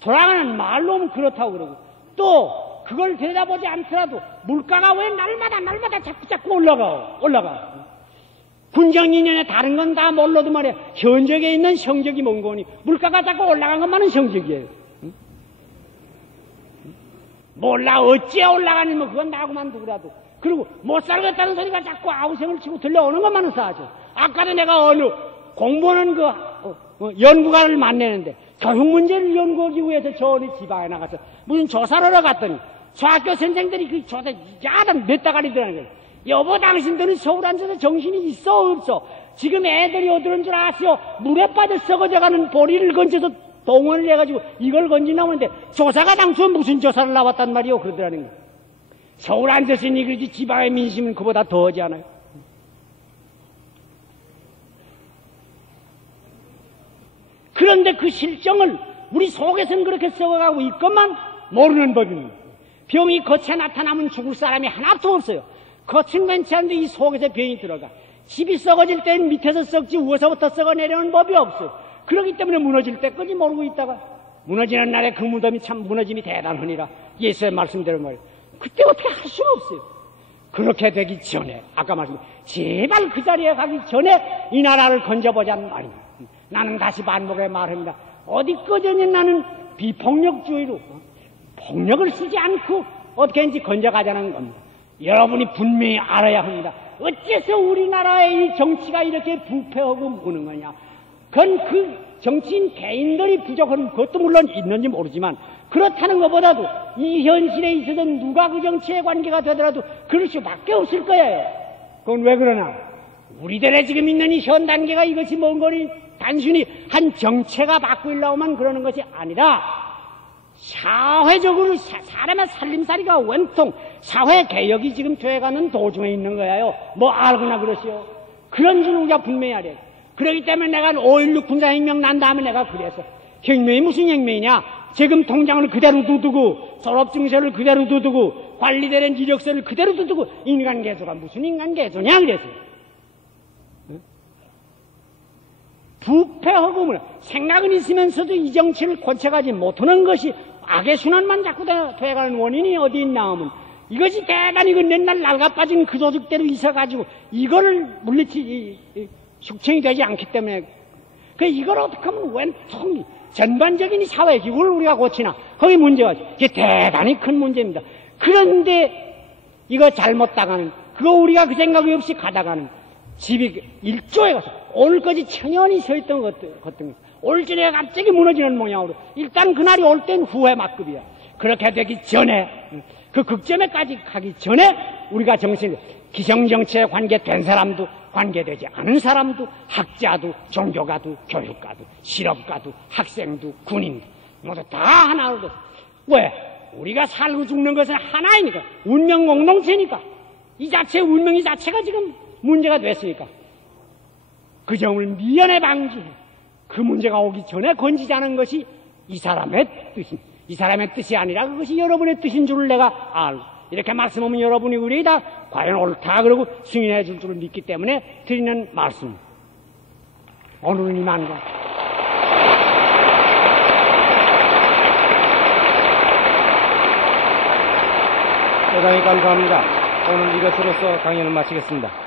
돌아가는 말로는 그렇다고 그러고 또 그걸 들여다보지 않더라도 물가가 왜 날마다 자꾸 올라가. 군정이년에 다른 건 다 몰라도 말이야. 현적에 있는 성적이 뭔 거니 물가가 자꾸 올라간 것만은 성적이에요. 몰라 어찌에 올라가니 뭐 그건 나하고만 두더라도 그리고 못 살겠다는 소리가 자꾸 아우성을 치고 들려오는 것만은 사죠. 아까도 내가 어느 공부하는 연구가를 만나는데 교육 문제를 연구하기 위해서 저 어느 지방에 나가서 무슨 조사를 하러 갔더니 저 학교 선생들이 그 조사 야단 몇 다가리더라는 거예요. 여보 당신들은 서울 앉아서 정신이 있어 없어? 지금 애들이 어디런 줄 아세요? 물에 빠져 썩어져가는 보리를 건져서 동원을 해가지고 이걸 건진다는데 조사가 당초 무슨 조사를 나왔단 말이오 그러더라는 거예요. 서울 앉았으니 그러지 지방의 민심은 그보다 더하지 않아요? 그런데 그 실정을 우리 속에서는 그렇게 썩어가고 있건만 모르는 법입니다. 병이 겉에 나타나면 죽을 사람이 하나도 없어요. 겉은 괜찮은데 이 속에서 병이 들어가. 집이 썩어질 때는 밑에서 썩지 위에서부터 썩어내려는 법이 없어요. 그렇기 때문에 무너질 때까지 모르고 있다가 무너지는 날에 그 무덤이 참 무너짐이 대단하니라 예수의 말씀대로 말이에요. 그때 어떻게 할 수가 없어요. 그렇게 되기 전에 아까 말씀 제발 그 자리에 가기 전에 이 나라를 건져보자는 말입니다. 나는 다시 반복해 말합니다. 어디까지는 나는 비폭력주의로 폭력을 쓰지 않고 어떻게 했는지 건져가자는 겁니다. 여러분이 분명히 알아야 합니다. 어째서 우리나라의 이 정치가 이렇게 부패하고 무는 거냐. 그건 그 정치인 개인들이 부족한 것도 물론 있는지 모르지만 그렇다는 것보다도 이 현실에 있어서 누가 그 정치에 관계가 되더라도 그럴 수밖에 없을 거예요. 그건 왜 그러나? 우리들의 지금 있는 이 현 단계가 이것이 뭔 거니 단순히 한 정체가 바꾸려고만 그러는 것이 아니라 사회적으로 사람의 살림살이가 원통 사회개혁이 지금 돼가는 도중에 있는 거예요. 뭐 알거나 그러시오. 그런 줄 우리가 분명히 알아요. 그렇기 때문에 내가 5.16 군사혁명 난 다음에 내가 그래서 혁명이 무슨 혁명이냐. 세금 통장을 그대로 두두고 졸업증서를 그대로 두두고 관리되는 이력서를 그대로 두두고 인간개조가 무슨 인간개조냐 그래서. 부패하고 뭐 생각은 있으면서도 이 정치를 고쳐가지 못하는 것이 악의 순환만 자꾸 돼가는 원인이 어디 있나 하면 이것이 대단히 그 맨날 낡아빠진 그 조직대로 있어가지고 이거를 숙청이 되지 않기 때문에 이걸 어떻게 하면 웬통 전반적인 이 사회 기구를 우리가 고치나 거기 문제가 이게 대단히 큰 문제입니다. 그런데 이거 잘못 나가는 그거 우리가 그 생각이 없이 가다가는 집이 일조에 가서 오늘까지 천연히 서 있던 것들 올 전에 갑자기 무너지는 모양으로 일단 그날이 올 땐 후회 막급이야. 그렇게 되기 전에 그 극점에까지 가기 전에 우리가 정신 기성정치에 관계된 사람도 관계되지 않은 사람도 학자도 종교가도 교육가도 실업가도 학생도 군인도 모두 다 하나로 됐어. 왜? 우리가 살고 죽는 것은 하나이니까 운명 공동체니까 이 자체 운명 이 자체가 지금 문제가 됐으니까 그 점을 미연에 방지해 그 문제가 오기 전에 건지자는 것이 이 사람의 뜻입니다. 이 사람의 뜻이 아니라 그것이 여러분의 뜻인 줄을 내가 알고 이렇게 말씀하면 여러분이 우리 다 과연 옳다 그러고 승인해 줄 줄을 믿기 때문에 드리는 말씀. 오늘은 이만과 대단히 감사합니다. 오늘 이것으로서 강연을 마치겠습니다.